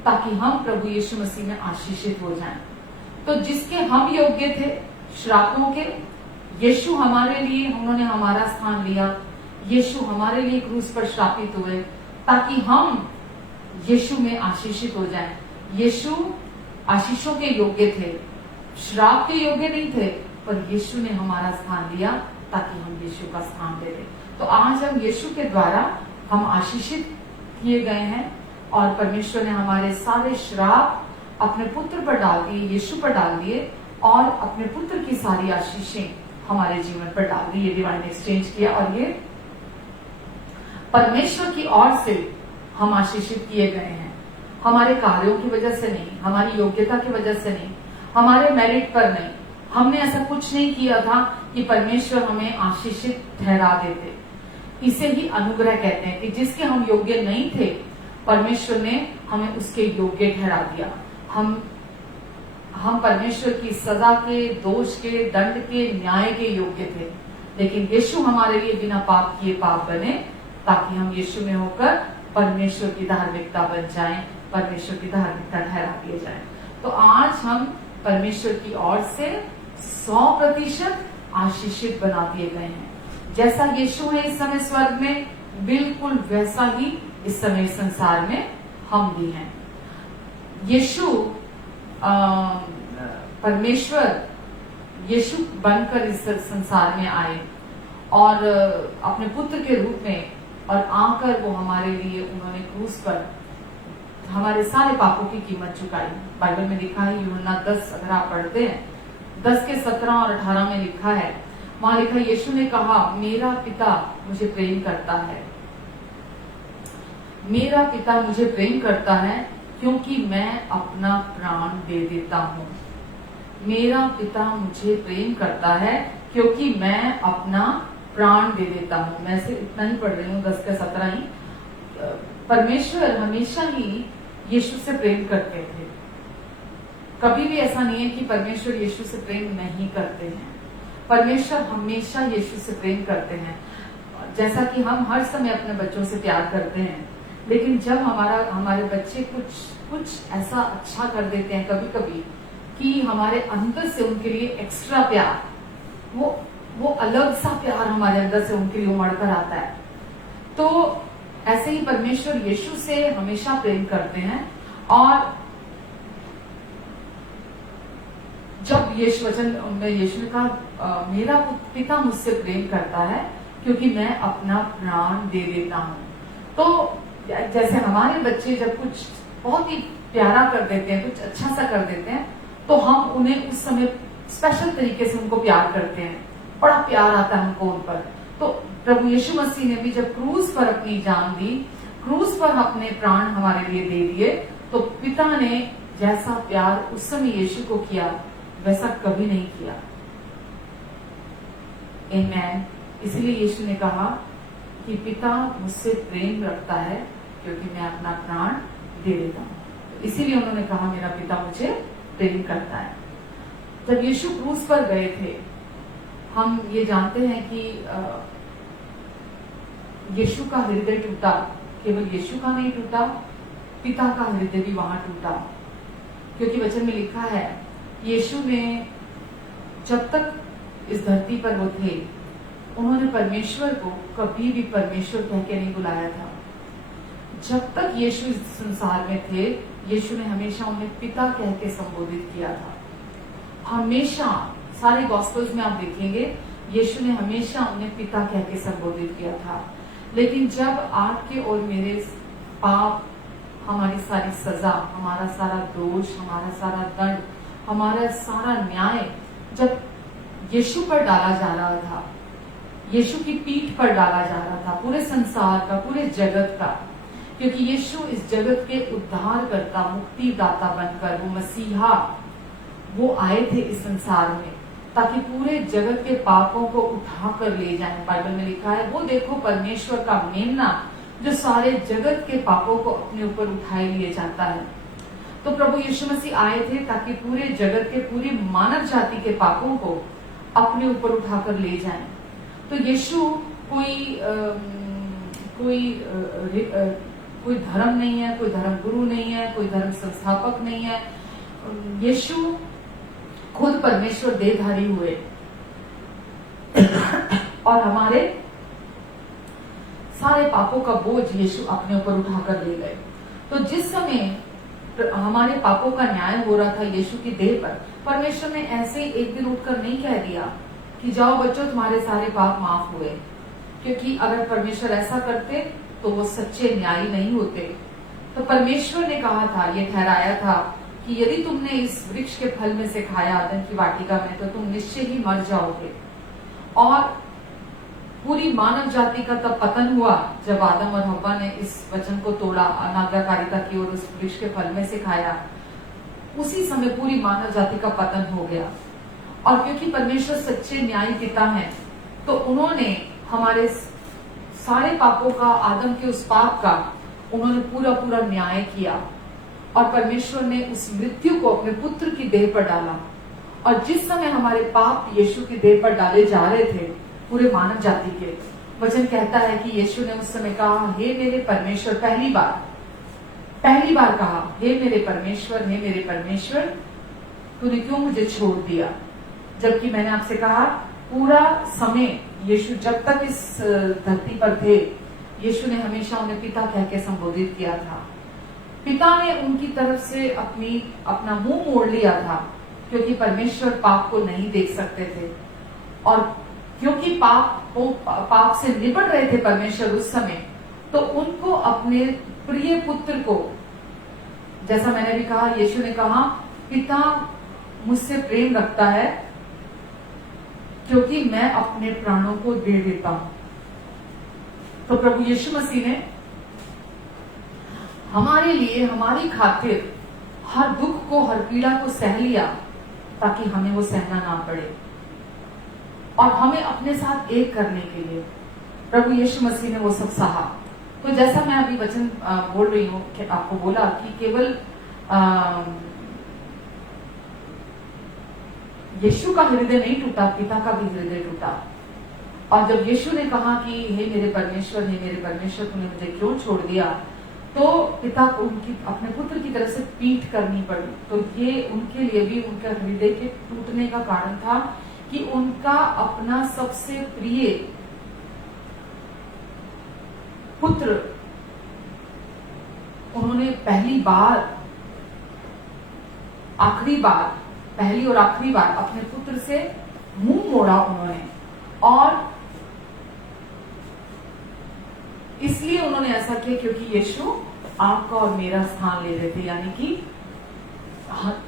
ताकि हम प्रभु यीशु मसीह में आशीषित हो जाएं। तो जिसके हम योग्य थे श्रापों के, यीशु हमारे लिए, उन्होंने हमारा स्थान लिया। यीशु हमारे लिए क्रूस पर श्रापित हुए ताकि हम यीशु में आशीषित हो जाएं। यीशु आशीषों के योग्य थे, श्राप के योग्य नहीं थे, पर यीशु ने हमारा स्थान लिया ताकि हम यीशु का स्थान ले लें। तो आज हम यीशु के द्वारा हम आशीषित किए गए हैं, और परमेश्वर ने हमारे सारे श्राप अपने पुत्र पर डाल दिए, यीशु पर डाल दिए, और अपने पुत्र की सारी आशीषें हमारे जीवन पर डाल दी। ये डिवाइन एक्सचेंज किया, और ये परमेश्वर की ओर से हम आशीषित किए गए हैं। हमारे कार्यों की वजह से नहीं, हमारी योग्यता की वजह से नहीं, हमारे मेरिट पर नहीं। हमने ऐसा कुछ नहीं किया था कि परमेश्वर हमें आशीषित ठहरा देते। इसे ही अनुग्रह कहते हैं कि जिसके हम योग्य नहीं थे, परमेश्वर ने हमें उसके योग्य ठहरा दिया। हम परमेश्वर की सजा के, दोष के, दंड के, न्याय के योग्य थे, लेकिन यीशु हमारे लिए बिना पाप किए पाप बने, ताकि हम यीशु में होकर परमेश्वर की धार्मिकता बन जाएं, परमेश्वर की धार्मिकता ठहरा दिए जाएं। तो आज हम परमेश्वर की ओर से 100% आशीषित बना दिए गए हैं। जैसा यीशु है इस समय स्वर्ग में, बिल्कुल वैसा ही इस समय संसार में हम भी हैं। यीशु परमेश्वर यीशु बनकर इस संसार में आए और अपने पुत्र के रूप में, और आकर वो हमारे लिए उन्होंने क्रूस पर हमारे सारे पापों की कीमत चुकाई। बाइबल में लिखा है, यूहन्ना 10 अगर आप पढ़ते हैं, 10 के 17 और 18 में लिखा है, वहां लिखा यीशु ने कहा, मेरा पिता मुझे प्रेम करता है, मेरा पिता मुझे प्रेम करता है क्योंकि मैं अपना प्राण दे देता हूँ। मेरा पिता मुझे प्रेम करता है क्योंकि मैं अपना प्राण दे देता हूँ। मैं सिर्फ इतना ही पढ़ रही हूँ, 10 के 17 ही। परमेश्वर हमेशा ही यीशु से प्रेम करते थे। कभी भी ऐसा नहीं है कि परमेश्वर यीशु से प्रेम नहीं करते हैं। परमेश्वर हमेशा यीशु से प्रेम करते हैं। जैसा कि हम हर समय अपने बच्चों से प्यार करते हैं, लेकिन जब हमारे बच्चे कुछ ऐसा अच्छा कर देते हैं कभी कभी कि हमारे अंदर से उनके लिए एक्स्ट्रा प्यार, वो अलग सा प्यार हमारे अंदर से उनके लिए उमड़ कर आता है। तो ऐसे ही परमेश्वर यीशु से हमेशा प्रेम करते हैं। और जब यीशु ने कहा, मेरा पिता मुझसे प्रेम करता है क्योंकि मैं अपना प्राण दे देता हूँ। तो जैसे हमारे बच्चे जब कुछ बहुत ही प्यारा कर देते हैं, कुछ अच्छा सा कर देते हैं, तो हम उन्हें उस समय स्पेशल तरीके से उनको प्यार करते हैं, बड़ा प्यार आता है हमको उन पर। तो प्रभु यीशु मसीह ने भी जब क्रूस पर अपनी जान दी, क्रूस पर अपने प्राण हमारे लिए दे दिए, तो पिता ने जैसा प्यार उस समय यीशु को किया, वैसा कभी नहीं किया। आमेन। इसलिए यीशु ने कहा कि पिता मुझसे प्रेम रखता है क्योंकि मैं अपना प्राण दे देता हूँ। इसीलिए उन्होंने कहा, मेरा पिता मुझे प्रेम करता है। जब यीशु क्रूस पर गए थे, हम ये जानते हैं कि यीशु का हृदय टूटा। केवल यीशु का नहीं टूटा, पिता का हृदय भी वहां टूटा। क्योंकि वचन में लिखा है, यीशु ने जब तक इस धरती पर वो थे, उन्होंने परमेश्वर को कभी भी परमेश्वर कह के नहीं बुलाया था। जब तक यीशु इस संसार में थे, यीशु ने हमेशा उन्हें पिता कह के संबोधित किया था। हमेशा सारे गॉस्पेल्स में आप देखेंगे, यीशु ने हमेशा उन्हें पिता कह के संबोधित किया था। लेकिन जब आपके और मेरे पाप, हमारी सारी सजा, हमारा सारा दोष, हमारा सारा दंड, हमारा सारा न्याय जब यीशु पर डाला जा रहा था, यीशु की पीठ पर डाला जा रहा था, पूरे संसार का, पूरे जगत का, क्योंकि यीशु इस जगत के उद्धारकर्ता, मुक्तिदाता बनकर, वो मसीहा, वो आए थे इस संसार में ताकि पूरे जगत के पापों को उठा कर ले जाए। बाइबल में लिखा है, वो देखो परमेश्वर का मेमना जो सारे जगत के पापों को अपने ऊपर उठाए लिए जाता है। तो प्रभु यीशु मसीह आए थे ताकि पूरे जगत के, पूरी मानव जाति के पापों को अपने ऊपर उठाकर ले जाएं। तो यीशु कोई धर्म नहीं है, कोई धर्म गुरु नहीं है, कोई धर्म संस्थापक नहीं है। यीशु खुद परमेश्वर देहधारी हुए और हमारे सारे पापों का बोझ यीशु अपने ऊपर उठाकर ले गए। तो जिस समय हमारे पापों का न्याय हो रहा था यीशु की देह पर, परमेश्वर ने ऐसे एक दिन उठकर नहीं कह दिया कि जाओ बच्चों तुम्हारे सारे पाप माफ हुए, क्योंकि अगर परमेश्वर ऐसा करते तो वो सच्चे न्यायी नहीं होते। तो परमेश्वर ने कहा था, ये ठहराया था कि यदि तुमने इस वृक्ष के फल में से खाया आदम की वाटिका में, तो तुम निश्चय ही मर जाओगे। और पूरी मानव जाति का तब पतन हुआ जब आदम और हव्वा ने इस वचन को तोड़ा, अनाज्ञाकारिता की और उस वृक्ष के फल में से खाया। उसी समय पूरी मानव जाति का पतन हो गया। और क्योंकि परमेश्वर सच्चे न्यायी पिता हैं, तो उन्होंने हमारे सारे पापों का, आदम के उस पाप का उन्होंने पूरा पूरा न्याय किया और परमेश्वर ने उस मृत्यु को अपने पुत्र की देह पर डाला। और जिस समय हमारे पाप यीशु की देह पर डाले जा रहे थे पूरे मानव जाति के, वचन कहता है कि यीशु ने उस समय कहा, हे मेरे परमेश्वर, पहली बार कहा, हे मेरे परमेश्वर, तूने क्यों मुझे छोड़ दिया। जबकि मैंने आपसे कहा पूरा समय यीशु जब तक इस धरती पर थे, यीशु ने हमेशा उन्हें पिता कह के संबोधित किया था। पिता ने उनकी तरफ से अपना मुंह मोड़ लिया था, क्योंकि परमेश्वर पाप को नहीं देख सकते थे। और क्योंकि पाप से निपट रहे थे परमेश्वर उस समय, तो उनको अपने प्रिय पुत्र को, जैसा मैंने भी कहा, यीशु ने कहा, पिता मुझसे प्रेम रखता है क्योंकि मैं अपने प्राणों को दे देता हूं। तो प्रभु यीशु मसीह ने हमारे लिए, हमारी खातिर हर दुख को, हर पीड़ा को सह लिया, ताकि हमें वो सहना ना पड़े। और हमें अपने साथ एक करने के लिए प्रभु यीशु मसीह ने वो सब सहा। तो जैसा मैं अभी वचन बोल रही हूँ, आपको बोला कि केवल यीशु का हृदय नहीं टूटा, पिता का भी हृदय टूटा। और जब यीशु ने कहा कि हे मेरे परमेश्वर, तूने मुझे क्यों छोड़ दिया, तो पिता को उनकी अपने पुत्र की तरफ से पीठ करनी पड़ी। तो ये उनके लिए भी उनके हृदय के टूटने का कारण था कि उनका अपना सबसे प्रिय पुत्र उन्होंने पहली और आखिरी बार अपने पुत्र से मुंह मोड़ा उन्होंने। और इसलिए उन्होंने ऐसा किया क्योंकि यीशु आपका और मेरा स्थान ले रहे थे, यानी कि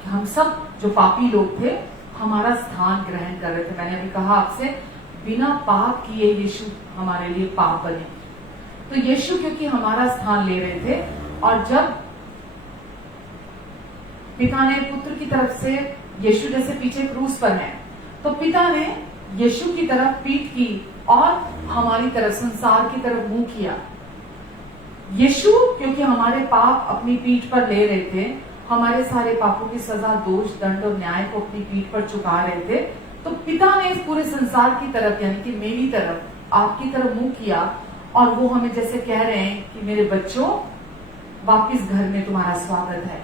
हम सब जो पापी लोग थे हमारा स्थान ग्रहण कर रहे थे। मैंने अभी कहा आपसे, बिना पाप किए यीशु हमारे लिए पाप बने। तो यीशु क्योंकि हमारा स्थान ले रहे थे, और जब पिता ने पुत्र की तरफ से, यीशु जैसे पीछे क्रूस पर है, तो पिता ने यीशु की तरफ पीठ की और हमारी तरफ, संसार की तरफ मुंह किया। यीशु क्योंकि हमारे पाप अपनी पीठ पर ले रहे थे, हमारे सारे पापों की सजा, दोष, दंड और न्याय को अपनी पीठ पर चुका रहे थे, तो पिता ने इस पूरे संसार की तरफ, यानी कि मेरी तरफ, आपकी तरफ मुंह किया, और वो हमें जैसे कह रहे हैं कि मेरे बच्चों, वापिस घर में तुम्हारा स्वागत है।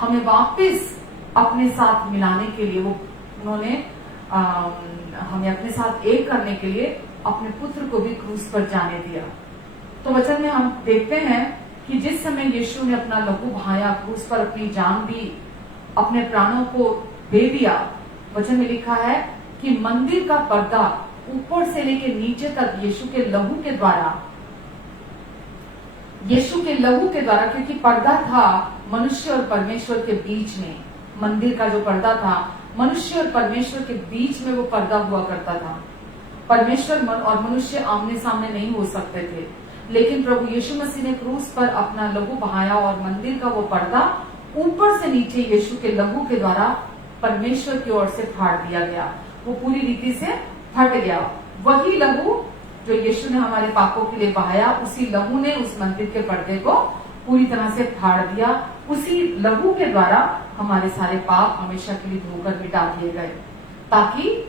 हमें वापिस अपने साथ मिलाने के लिए उन्होंने हमें अपने साथ एक करने के लिए अपने पुत्र को भी क्रूस पर जाने दिया। तो वचन में हम देखते हैं कि जिस समय यीशु ने अपना लहू बहाया, क्रूस पर अपनी जान दी, अपने प्राणों को दे दिया, वचन में लिखा है कि मंदिर का पर्दा ऊपर से लेकर नीचे तक यीशु के लहू के द्वारा, क्योंकि पर्दा था मनुष्य और परमेश्वर के बीच में। मंदिर का जो पर्दा था, मनुष्य और परमेश्वर के बीच में वो पर्दा हुआ करता था। परमेश्वर और मनुष्य आमने सामने नहीं हो सकते थे, लेकिन प्रभु यीशु मसीह ने क्रूस पर अपना लहू बहाया और मंदिर का वो पर्दा ऊपर से नीचे यीशु के लहू के द्वारा परमेश्वर की ओर से फाड़ दिया गया। वो पूरी रीति से फट गया। वही लहू जो यीशु ने हमारे पापों के लिए बहाया, उसी लहू ने उस मंदिर के पर्दे को पूरी तरह से फाड़ दिया। उसी लहू के द्वारा हमारे सारे पाप हमेशा के लिए धोकर मिटा दिए गए, ताकि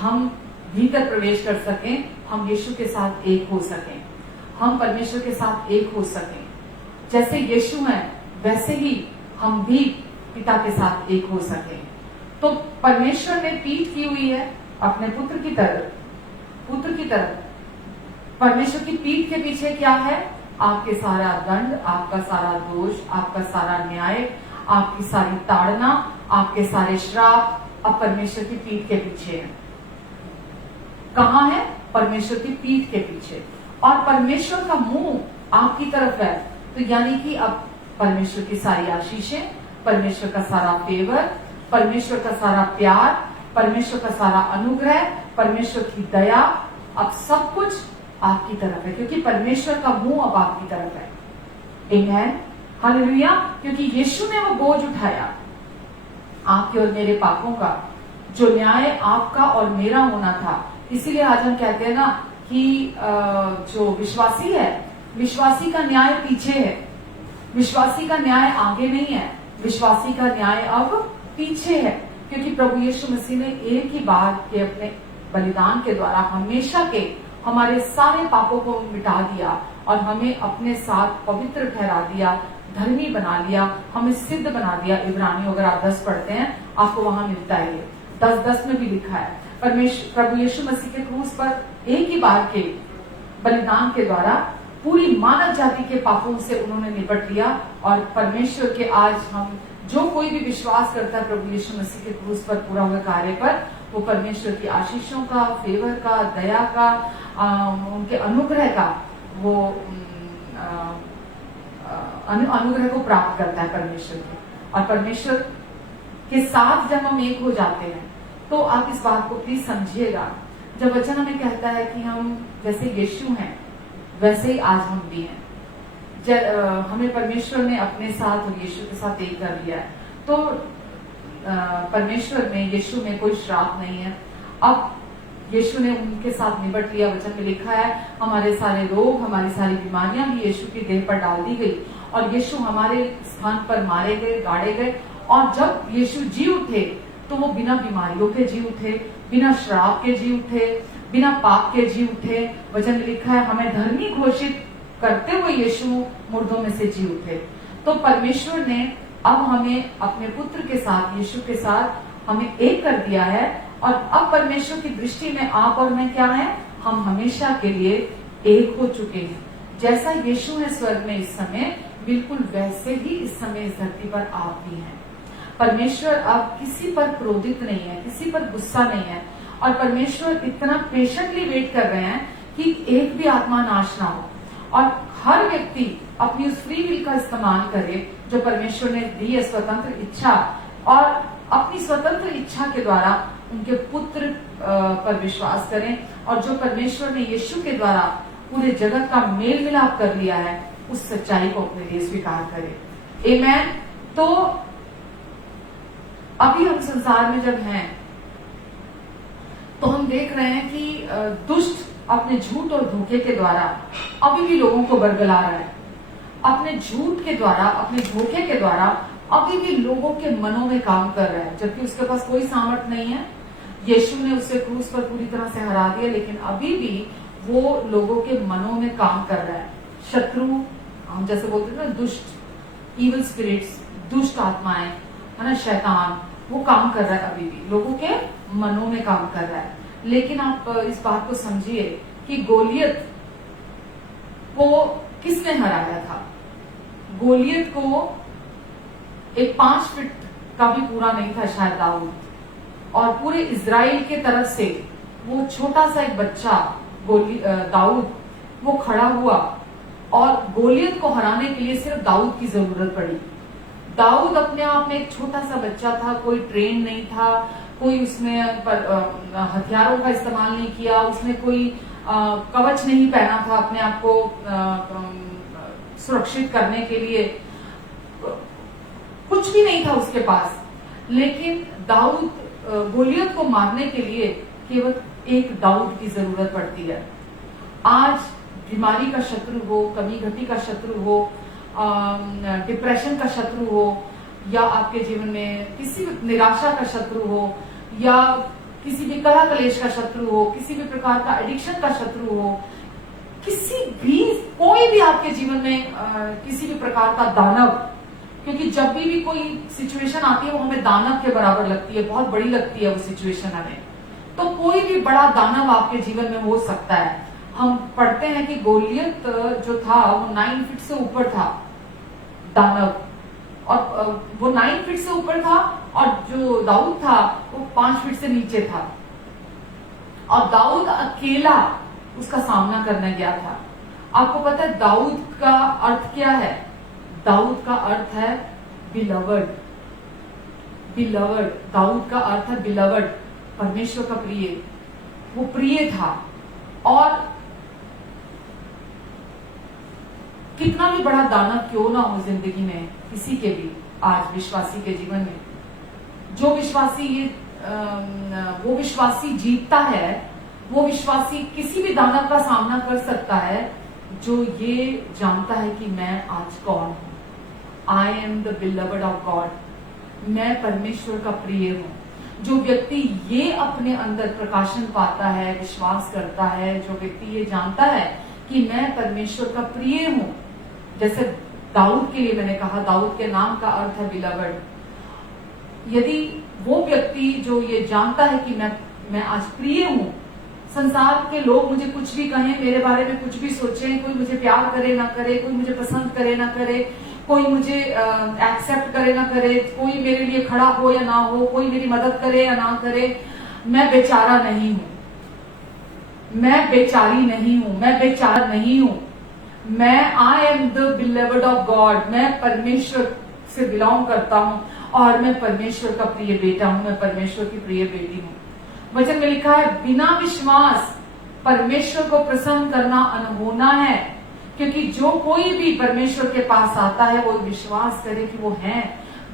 हम भीतर प्रवेश कर सकें, हम यीशु के साथ एक हो सकें, हम परमेश्वर के साथ एक हो सकें। जैसे यीशु है वैसे ही हम भी पिता के साथ एक हो सकें। तो परमेश्वर ने पीठ की हुई है अपने पुत्र की तरफ। परमेश्वर की पीठ के पीछे क्या है? आपके सारा दंड, आपका सारा दोष, आपका सारा न्याय, आपकी सारी ताड़ना, आपके सारे श्राप अब परमेश्वर की पीठ के पीछे है। कहाँ है? परमेश्वर की पीठ के पीछे। और परमेश्वर का मुंह आपकी तरफ है, तो यानी कि अब परमेश्वर की सारी आशीषें, परमेश्वर का सारा फेवर, परमेश्वर का सारा प्यार, परमेश्वर का सारा अनुग्रह, परमेश्वर की दया, अब सब कुछ आपकी तरफ है, क्योंकि परमेश्वर का मुंह अब आपकी तरफ है। आमेन, हालेलुया। क्योंकि यीशु ने वो बोझ उठाया आपके और मेरे पापों का, जो न्याय आपका और मेरा होना था। इसीलिए आज हम कहते हैं ना कि जो विश्वासी है, विश्वासी का न्याय पीछे है, विश्वासी का न्याय आगे नहीं है, विश्वासी का न्याय अब पीछे है, क्योंकि प्रभु यीशु मसीह ने एक ही बार के अपने बलिदान के द्वारा हमेशा के हमारे सारे पापों को मिटा दिया और हमें अपने साथ पवित्र ठहरा दिया, धर्मी बना लिया, हमें सिद्ध बना दिया। इब्रानियों अगर आप 10 पढ़ते हैं आपको वहां मिलता है, 10:10 में भी लिखा है। परमेश्वर प्रभु यीशु मसीह के क्रूस पर एक ही बार के बलिदान के द्वारा पूरी मानव जाति के पापों से उन्होंने निपट लिया और परमेश्वर के आज हम जो कोई भी विश्वास करता है प्रभु यीशु मसीह के क्रूस पर पूरा हुए कार्य पर, वो परमेश्वर की आशीषों का, फेवर का, दया का, उनके अनुग्रह का वो अनुग्रह को प्राप्त करता है परमेश्वर के। और परमेश्वर के साथ जब हम एक हो जाते हैं तो आप इस बात को प्लीज समझिएगा, जब वचन हमें कहता है कि हम जैसे यीशु हैं वैसे ही आज हम भी हैं, हमें परमेश्वर ने अपने साथ और यीशु के साथ एक कर लिया है, तो परमेश्वर में, यीशु में कोई श्राप नहीं है। अब यीशु ने उनके साथ निपट लिया। वचन में लिखा है हमारे सारे रोग, हमारी सारी बीमारियां भी यीशु की देह पर डाल दी गई और यीशु हमारे स्थान पर मारे गए, गाड़े गए। और जब यीशु जी उठे तो वो बिना बीमारियों के जी उठे, बिना श्राप के जी उठे, बिना पाप के जी उठे। वचन में लिखा है हमें धर्मी घोषित करते हुए यीशु मुर्दों में से जी उठे। तो परमेश्वर ने अब हमें अपने पुत्र के साथ, यीशु के साथ हमें एक कर दिया है और अब परमेश्वर की दृष्टि में आप और मैं क्या है, हम हमेशा के लिए एक हो चुके हैं। जैसा यीशु है स्वर्ग में इस समय, बिल्कुल वैसे ही इस समय इस धरती पर आप भी हैं। परमेश्वर अब किसी पर क्रोधित नहीं है, किसी पर गुस्सा नहीं है और परमेश्वर इतना पेशेंटली वेट कर रहे हैं कि एक भी आत्मा नाश ना हो और हर व्यक्ति अपनी उस फ्री विल का इस्तेमाल करे जो परमेश्वर ने दी है, स्वतंत्र इच्छा, और अपनी स्वतंत्र इच्छा के द्वारा उनके पुत्र पर विश्वास करें और जो परमेश्वर ने यीशु के द्वारा पूरे जगत का मेल मिलाप कर लिया है उस सच्चाई को अपने लिए स्वीकार करें। आमेन। तो अभी हम संसार में जब हैं तो हम देख रहे हैं कि दुष्ट अपने झूठ और धोखे के द्वारा अभी भी लोगों को बरगला रहा है, अपने झूठ के द्वारा, अपने धोखे के द्वारा अभी भी लोगों के मनों में काम कर रहा है, जबकि उसके पास कोई सामर्थ नहीं है। यीशु ने उसे क्रूस पर पूरी तरह से हरा दिया, लेकिन अभी भी वो लोगों के मनों में काम कर रहा है। शत्रु, हम जैसे बोलते हैं ना, दुष्ट, इविल स्पिरिट्स, दुष्ट आत्माएं, है ना, शैतान, वो काम कर रहा है, अभी भी लोगों के मनों में काम कर रहा है। लेकिन आप इस बात को समझिए कि गोलियत को किसने हराया था? गोलियत को एक 5 फीट का भी पूरा नहीं था शायद दाऊद, और पूरे इजराइल के तरफ से वो छोटा सा एक बच्चा दाऊद वो खड़ा हुआ और गोलियत को हराने के लिए सिर्फ दाऊद की जरूरत पड़ी। दाऊद अपने आप में एक छोटा सा बच्चा था, कोई ट्रेन नहीं था, कोई उसने हथियारों का इस्तेमाल नहीं किया, उसने कोई कवच नहीं पहना था अपने आप को सुरक्षित करने के लिए, कुछ भी नहीं था उसके पास। लेकिन दाऊद, गोलियत को मारने के लिए केवल एक दाऊद की जरूरत पड़ती है। आज बीमारी का शत्रु हो, कमी घटी का शत्रु हो, डिप्रेशन का शत्रु हो, या आपके जीवन में किसी भी निराशा का शत्रु हो, या किसी भी कला कलेश का शत्रु हो, किसी भी प्रकार का एडिक्शन का शत्रु हो, किसी भी, कोई भी आपके जीवन में किसी भी प्रकार का दानव, क्योंकि जब भी कोई सिचुएशन आती है वो हमें दानव के बराबर लगती है, बहुत बड़ी लगती है वो सिचुएशन हमें, तो कोई भी बड़ा दानव आपके जीवन में हो सकता है। हम पढ़ते हैं कि गोलियत जो था वो 9 फीट से ऊपर था दानव, और वो 9 फीट से ऊपर था, और जो दाऊद था वो 5 फीट से नीचे था, और दाऊद अकेला उसका सामना करने गया था। आपको पता है दाऊद का अर्थ क्या है? दाऊद का अर्थ है बिलवर्ड। बिलवर्ड, दाऊद का अर्थ है बिलवर्ड, परमेश्वर का प्रिय। वो प्रिय था, और कितना भी बड़ा दानव क्यों ना हो जिंदगी में किसी के भी, आज विश्वासी के जीवन में जो विश्वासी वो विश्वासी जीतता है वो विश्वासी किसी भी दानव का सामना कर सकता है जो ये जानता है कि मैं आज कौन हूं। I am the beloved of God, मैं परमेश्वर का प्रिय हूं। जो व्यक्ति ये अपने अंदर प्रकाशन पाता है, विश्वास करता है, जो व्यक्ति ये जानता है कि मैं परमेश्वर का प्रिय हूं, जैसे दाऊद के लिए मैंने कहा, दाऊद के नाम का अर्थ है बिलवड। यदि वो व्यक्ति जो ये जानता है कि मैं आज प्रिय हूं, संसार के लोग मुझे कुछ भी कहें, मेरे बारे में कुछ भी सोचें, कोई मुझे प्यार करे ना करे, कोई मुझे पसंद करे ना करे, कोई मुझे एक्सेप्ट करे ना करे, कोई मेरे लिए खड़ा हो या ना हो, कोई मेरी मदद करे या ना करे, मैं बेचारा नहीं हूं, मैं बेचारी नहीं हूं, मैं बेचारा नहीं हूं। मैं I am the beloved of God, मैं परमेश्वर से बिलोंग करता हूं और मैं परमेश्वर का प्रिय बेटा हूं, मैं परमेश्वर की प्रिय बेटी हूं। वचन में लिखा है बिना विश्वास परमेश्वर को प्रसन्न करना अनहोना है, क्योंकि जो कोई भी परमेश्वर के पास आता है वो विश्वास करे कि वो है।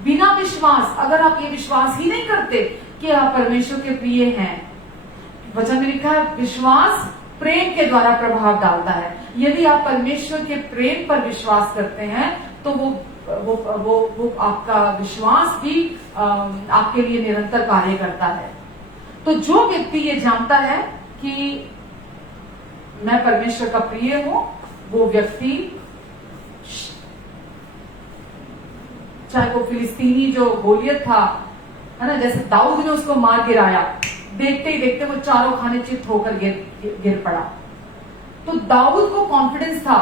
बिना विश्वास, अगर आप ये विश्वास ही नहीं करते कि आप परमेश्वर के प्रिय हैं, वचन में लिखा है विश्वास प्रेम के द्वारा प्रभाव डालता है। यदि आप परमेश्वर के प्रेम पर विश्वास करते हैं तो वो आपका विश्वास भी आपके लिए निरंतर कार्य करता है। तो जो व्यक्ति ये जानता है कि मैं परमेश्वर का प्रिय हूं, वो व्यक्ति, चाहे वो फिलिस्तीनी जो गोलियत था, है ना, जैसे दाऊद ने उसको मार गिराया, देखते ही देखते वो चारों खाने चित होकर गिर पड़ा। तो दाऊद को कॉन्फिडेंस था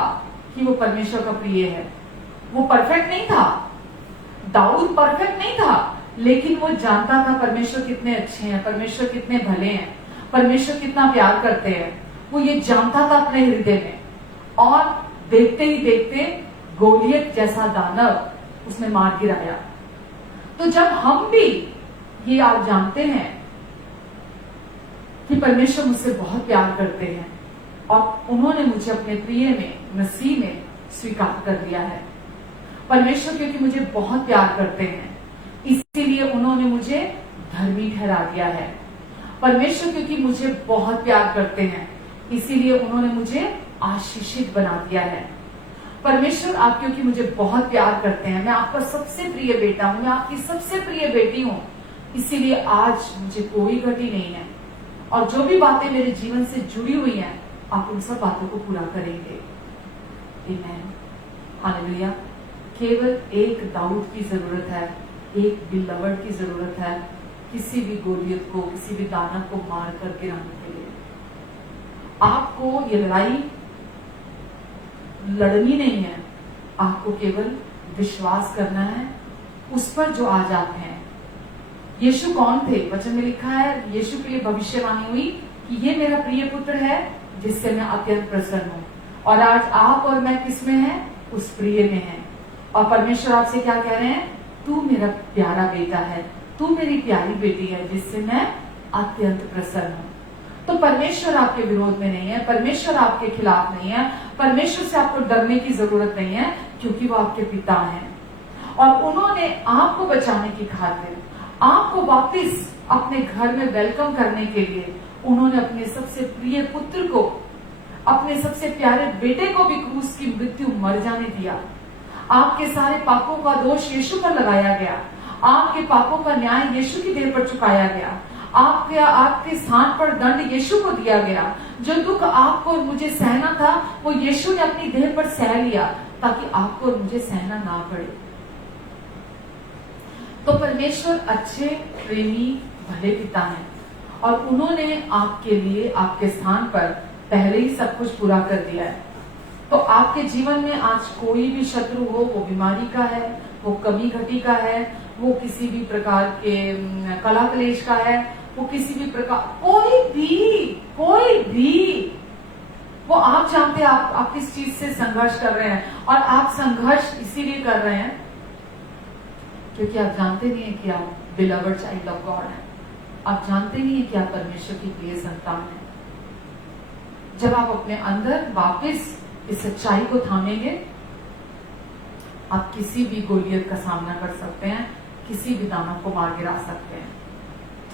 कि वो परमेश्वर का प्रिय है। वो परफेक्ट नहीं था, दाऊद परफेक्ट नहीं था, लेकिन वो जानता था परमेश्वर कितने अच्छे हैं, परमेश्वर कितने भले हैं, परमेश्वर कितना प्यार करते हैं। वो ये जानता था अपने हृदय में, और देखते ही देखते गोलियत जैसा दानव उसने मार गिराया। तो जब हम भी ये आप जानते हैं कि परमेश्वर मुझसे बहुत प्यार करते हैं और उन्होंने मुझे अपने प्रिय में, मसीह में स्वीकार कर लिया है, परमेश्वर क्योंकि मुझे बहुत प्यार करते हैं इसीलिए उन्होंने मुझे धर्मी ठहरा दिया है। परमेश्वर क्योंकि मुझे बहुत प्यार करते हैं इसीलिए उन्होंने मुझे आशीषित बना दिया है। परमेश्वर आप क्योंकि मुझे बहुत प्यार करते हैं, मैं आपका सबसे प्रिय बेटा हूं, मैं आपकी सबसे प्रिय बेटी हूं, इसीलिए आज मुझे कोई घटी नहीं है, और जो भी बातें मेरे जीवन से जुड़ी हुई हैं आप उन सब बातों को पूरा करेंगे। आमीन, हालेलुया। केवल एक दाऊद की जरूरत है, एक बिलवड की जरूरत है, किसी भी गोलियत को, किसी भी दानव को मार कर गिराने के लिए। आपको ये लड़ाई लड़नी नहीं है, आपको केवल विश्वास करना है उस पर जो आज आप हैं। यीशु कौन थे? वचन में लिखा है यीशु के लिए भविष्यवाणी हुई कि ये मेरा प्रिय पुत्र है जिससे मैं अत्यंत प्रसन्न हूं। और आज आप और मैं किस में हैं? उस प्रिय में हैं। और परमेश्वर आपसे क्या कह रहे हैं? तू मेरा प्यारा बेटा है, तू मेरी प्यारी बेटी है जिससे मैं अत्यंत प्रसन्न हूं। तो परमेश्वर आपके विरोध में नहीं है, परमेश्वर आपके खिलाफ नहीं है, परमेश्वर से आपको डरने की जरूरत नहीं है, क्योंकि वो आपके पिता हैं और उन्होंने आपको बचाने की खातिर, आपको वापस अपने घर में वेलकम करने के लिए उन्होंने अपने सबसे प्रिय पुत्र को, अपने सबसे प्यारे बेटे को भी क्रूस की मृत्यु मर जाने दिया। आपके सारे पापों का दोष यीशु पर लगाया गया, आपके पापों का न्याय यीशु की देह पर चुकाया गया, आपके स्थान पर दंड यीशु को दिया गया। जो दुख आपको और मुझे सहना था वो यीशु ने अपनी देह पर सह लिया ताकि आपको और मुझे सहना ना पड़े। तो परमेश्वर अच्छे, प्रेमी, भले पिता हैं और उन्होंने आपके लिए आपके स्थान पर पहले ही सब कुछ पूरा कर दिया है। तो आपके जीवन में आज कोई भी शत्रु हो, वो बीमारी का है, वो कमी घटी का है, वो किसी भी प्रकार के कला क्लेश का है, वो किसी भी प्रकार, कोई भी वो आप जानते हैं आप किस चीज से संघर्ष कर रहे हैं, और आप संघर्ष इसीलिए कर रहे हैं क्योंकि आप जानते नहीं है कि आप बिलवड चाइल्ड ऑफ गॉड हैं, आप जानते नहीं है कि आप परमेश्वर की प्रिय संतान हैं। जब आप अपने अंदर वापस इस सच्चाई को थामेंगे, आप किसी भी गोलियत का सामना कर सकते हैं, किसी भी दानव को मार गिरा सकते हैं।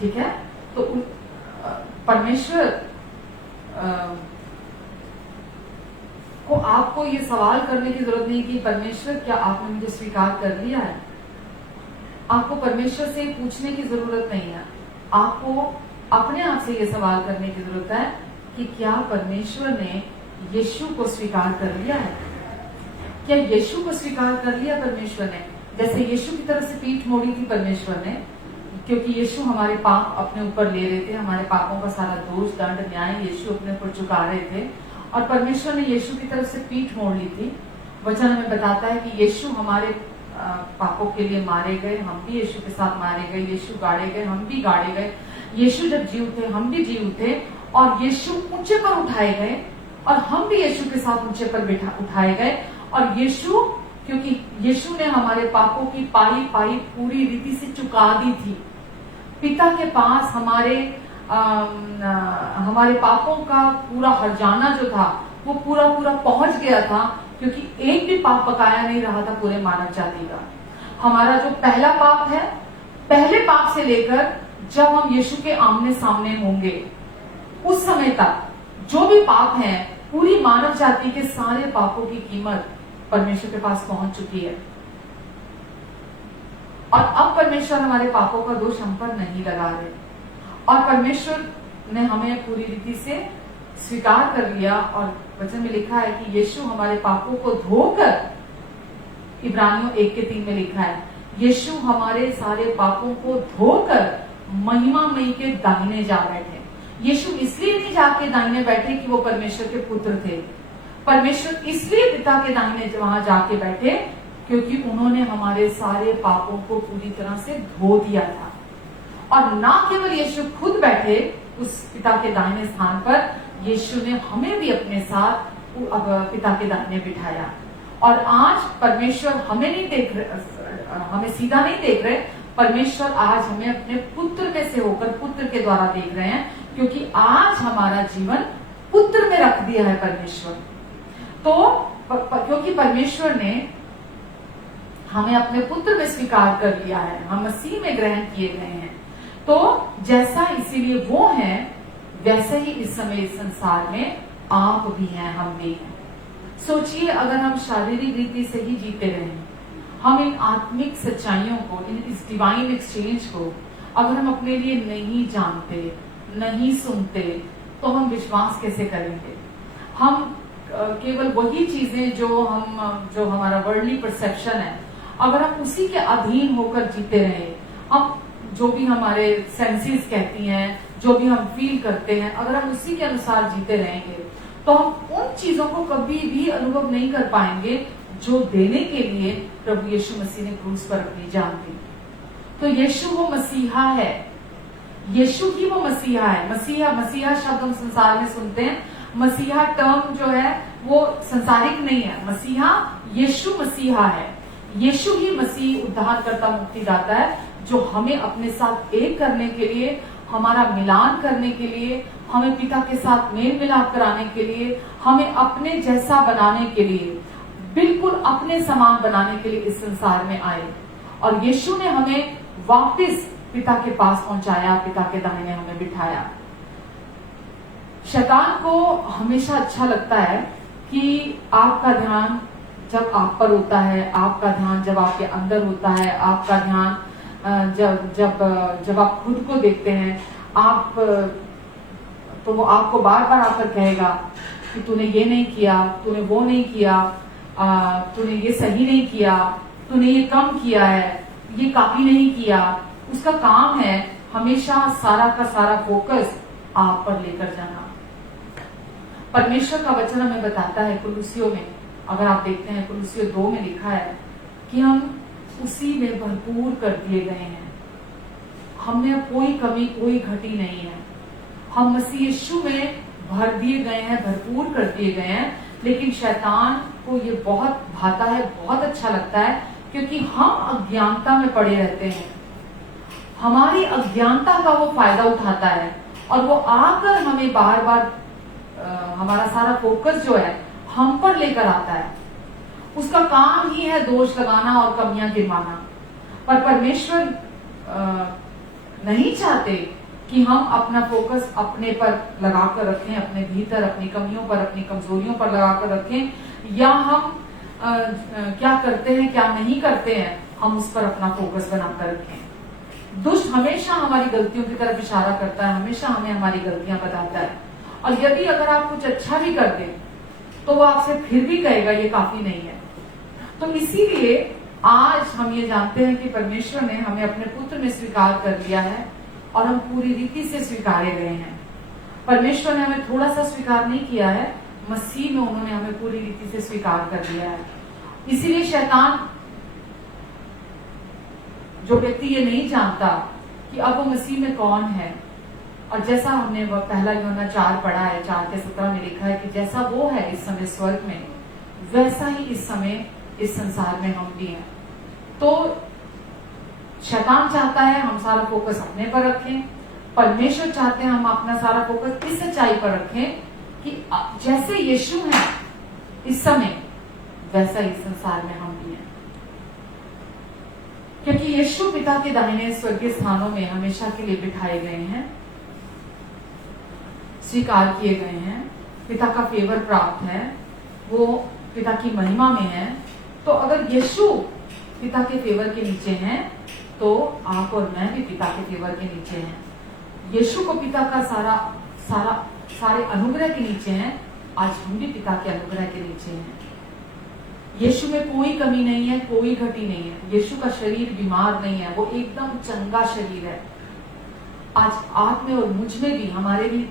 ठीक है? तो परमेश्वर को आपको ये सवाल करने की जरूरत नहीं कि परमेश्वर क्या आपने मुझे स्वीकार कर लिया है। आपको परमेश्वर से पूछने की जरूरत नहीं है, आपको अपने आप से ये सवाल करने की जरूरत है कि क्या परमेश्वर ने यीशु को स्वीकार कर लिया है। क्या यीशु को स्वीकार कर लिया परमेश्वर ने? जैसे यीशु की तरफ से पीठ मोड़ी थी परमेश्वर ने, क्योंकि यीशु हमारे पाप अपने ऊपर ले रहे थे, हमारे पापों का सारा दोष दंड न्याय यीशु अपने ऊपर चुका रहे थे, और परमेश्वर ने यीशु की तरफ से पीठ मोड़ ली थी। वचन हमें बताता है कि यीशु हमारे पापों के लिए मारे गए, हम भी यीशु के साथ मारे गए, यीशु गाड़े गए, हम भी गाड़े गए, यीशु जब जी उठे हम भी जी उठे, और यीशु ऊंचे पर उठाए गए और हम भी यीशु के साथ ऊंचे पर उठाए गए। और यीशु, क्योंकि यीशु ने हमारे पापों की पाई पाई पूरी रीति से चुका दी थी, पिता के पास हमारे पापों का पूरा हर्जाना जो था वो पूरा पूरा पहुंच गया था, क्योंकि एक भी पाप बकाया नहीं रहा था पूरे मानव जाति का। हमारा जो पहला पाप है, पहले पाप से लेकर जब हम यीशु के आमने सामने होंगे उस समय तक जो भी पाप हैं, पूरी मानव जाति के सारे पापों की कीमत परमेश्वर के पास पहुंच चुकी है। और अब परमेश्वर हमारे पापों का दोष हम पर नहीं लगा रहे, और परमेश्वर ने हमें पूरी रीति से स्वीकार कर लिया। और वचन में लिखा है कि यीशु हमारे पापों को धोकर, इब्रानियों 1:3 में लिखा है, यीशु हमारे सारे पापों को धोकर महिमामयी के दाहिने जा बैठे। यीशु इसलिए नहीं जाके दाहिने बैठे कि वो परमेश्वर के पुत्र थे, परमेश्वर इसलिए पिता के दाहिने वहां जाके बैठे क्योंकि उन्होंने हमारे सारे पापों को पूरी तरह से धो दिया था। और ना केवल यीशु खुद बैठे उस पिता के दाहिने स्थान पर, यीशु ने हमें भी अपने साथ पिता के दाहिने बिठाया। और आज परमेश्वर हमें नहीं देख रहे, हमें सीधा नहीं देख रहे, परमेश्वर आज हमें अपने पुत्र में से होकर पुत्र के द्वारा देख रहे हैं, क्योंकि आज हमारा जीवन पुत्र में रख दिया है परमेश्वर। तो क्योंकि परमेश्वर ने हमें अपने पुत्र में स्वीकार कर लिया है, हम मसीह में ग्रहण किए गए हैं, तो जैसा इसीलिए वो है वैसे ही इस समय इस संसार में आप भी हैं, हम भी हैं। सोचिए, अगर हम शारीरिक रीति से ही जीते रहे, हम इन आत्मिक सच्चाइयों को, इस डिवाइन एक्सचेंज को अगर हम अपने लिए नहीं जानते, नहीं सुनते, तो हम विश्वास कैसे करेंगे? हम केवल वही चीजें जो हमारा वर्ल्डली परसेप्शन है, अगर हम उसी के अधीन होकर जीते रहे, हम जो भी हमारे सेंसेस कहती हैं, जो भी हम फील करते हैं, अगर हम उसी के अनुसार जीते रहेंगे, तो हम उन चीजों को कभी भी अनुभव नहीं कर पाएंगे जो देने के लिए प्रभु यीशु मसीह ने क्रूस पर अपनी जान दी। तो यीशु वो मसीहा है, यीशु ही वो मसीहा है। मसीहा शब्द हम संसार में सुनते हैं, मसीहा टर्म जो है वो संसारिक नहीं है, मसीहा यीशु मसीहा है। यीशु ही मसीह उद्धारकर्ता मुक्तिदाता है, जो हमें अपने साथ एक करने के लिए, हमारा मिलान करने के लिए, हमें पिता के साथ मेल मिलाप कराने के लिए, हमें अपने जैसा बनाने के लिए, बिल्कुल अपने समान बनाने के लिए इस संसार में आए। और यीशु ने हमें वापस पिता के पास पहुंचाया, पिता के दाहिने हमें बिठाया। शैतान को हमेशा अच्छा लगता है कि आपका ध्यान जब आप पर होता है, आपका ध्यान जब आपके अंदर होता है, आपका ध्यान जब आप खुद को देखते हैं, तो वो आपको बार बार आकर कहेगा कि तूने ये नहीं किया, तूने वो नहीं किया, तूने ये सही नहीं किया, तूने ये कम किया है, ये काफी नहीं किया। उसका काम है हमेशा सारा का सारा फोकस आप पर लेकर जाना। परमेश्वर का वचन हमें बताता है कुलुस्सियों में, अगर आप देखते हैं कुलुस्सियों 2 में लिखा है कि हम उसी में भरपूर कर दिए गए हैं, हमने कोई कमी कोई घटी नहीं है, हम मसीह यीशु में भर दिए गए हैं, भरपूर कर दिए गए हैं। लेकिन शैतान को ये बहुत भाता है, बहुत अच्छा लगता है, क्योंकि हम अज्ञानता में पड़े रहते हैं, हमारी अज्ञानता का वो फायदा उठाता है, और वो आकर हमें बार बार हमारा सारा फोकस जो है हम पर लेकर आता है। उसका काम ही है दोष लगाना और कमियां गिरवाना। पर परमेश्वर नहीं चाहते कि हम अपना फोकस अपने पर लगाकर रखें, अपने भीतर, अपनी कमियों पर, अपनी कमजोरियों पर लगाकर रखें, या हम क्या करते हैं क्या नहीं करते हैं हम उस पर अपना फोकस बनाकर रखें। दुष्ट हमेशा हमारी गलतियों की तरफ इशारा करता है, हमेशा हमें हमारी गलतियां बताता है, और यदि अगर आप कुछ अच्छा भी कर दें तो वो आपसे फिर भी कहेगा ये काफी नहीं है। तो इसीलिए आज हम ये जानते हैं कि परमेश्वर ने हमें अपने पुत्र में स्वीकार कर लिया है और हम पूरी रीति से स्वीकारे गए हैं। परमेश्वर ने हमें थोड़ा सा स्वीकार नहीं किया है, मसीह में उन्होंने हमें पूरी रीति से स्वीकार कर लिया है। इसीलिए शैतान, जो व्यक्ति ये नहीं जानता कि अब वो मसीह में कौन है, और जैसा हमने पहला यूहन्ना 4 पढ़ा है, 4:17 में लिखा है कि जैसा वो है इस समय स्वर्ग में, वैसा ही इस समय इस संसार में हम भी हैं। तो शैतान चाहता है हम सारा फोकस अपने पर रखें, परमेश्वर चाहते हैं हम अपना सारा फोकस इस सच्चाई पर रखें कि जैसे यीशु है इस समय, वैसा ही संसार में हम भी हैं। क्योंकि यीशु पिता के दाहिने स्वर्गीय स्थानों में हमेशा के लिए बिठाए गए हैं, स्वीकार किए गए हैं, पिता का फेवर प्राप्त है, वो पिता की महिमा में है। तो अगर यीशु पिता के फेवर के नीचे हैं तो आप और मैं भी पिता के फेवर के नीचे हैं। यीशु को पिता का सारे अनुग्रह के नीचे हैं, आज हम भी पिता के अनुग्रह के नीचे हैं। यीशु में कोई कमी नहीं है, कोई घटी नहीं है। यीशु का शरीर बीमार नहीं है, वो एकदम चंगा शरीर है। आज आप में और मुझ में भी, हमारे भी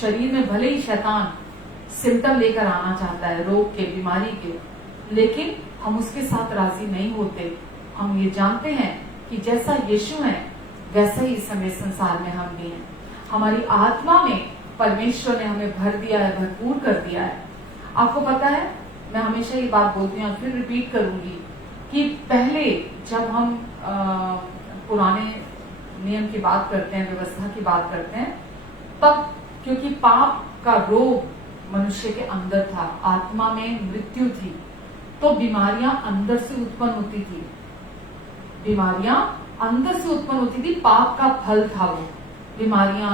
शरीर में भले ही शैतान सिम्टम लेकर आना चाहता है रोग के, बीमारी के, लेकिन हम उसके साथ राजी नहीं होते। हम ये जानते हैं कि जैसा यीशु है वैसा ही इस समय संसार में हम भी हैं। हमारी आत्मा में परमेश्वर ने हमें भर दिया है, भरपूर कर दिया है। आपको पता है, मैं हमेशा ये बात बोलती हूँ, फिर रिपीट करूंगी कि पहले जब हम पुराने नियम की बात करते हैं, व्यवस्था की बात करते हैं, तब क्योंकि पाप का रोग मनुष्य के अंदर था, आत्मा में मृत्यु थी, तो बीमारियां अंदर से उत्पन्न होती थी। बीमारियां अंदर से उत्पन्न होती थी, पाप का फल था वो। बीमारियां,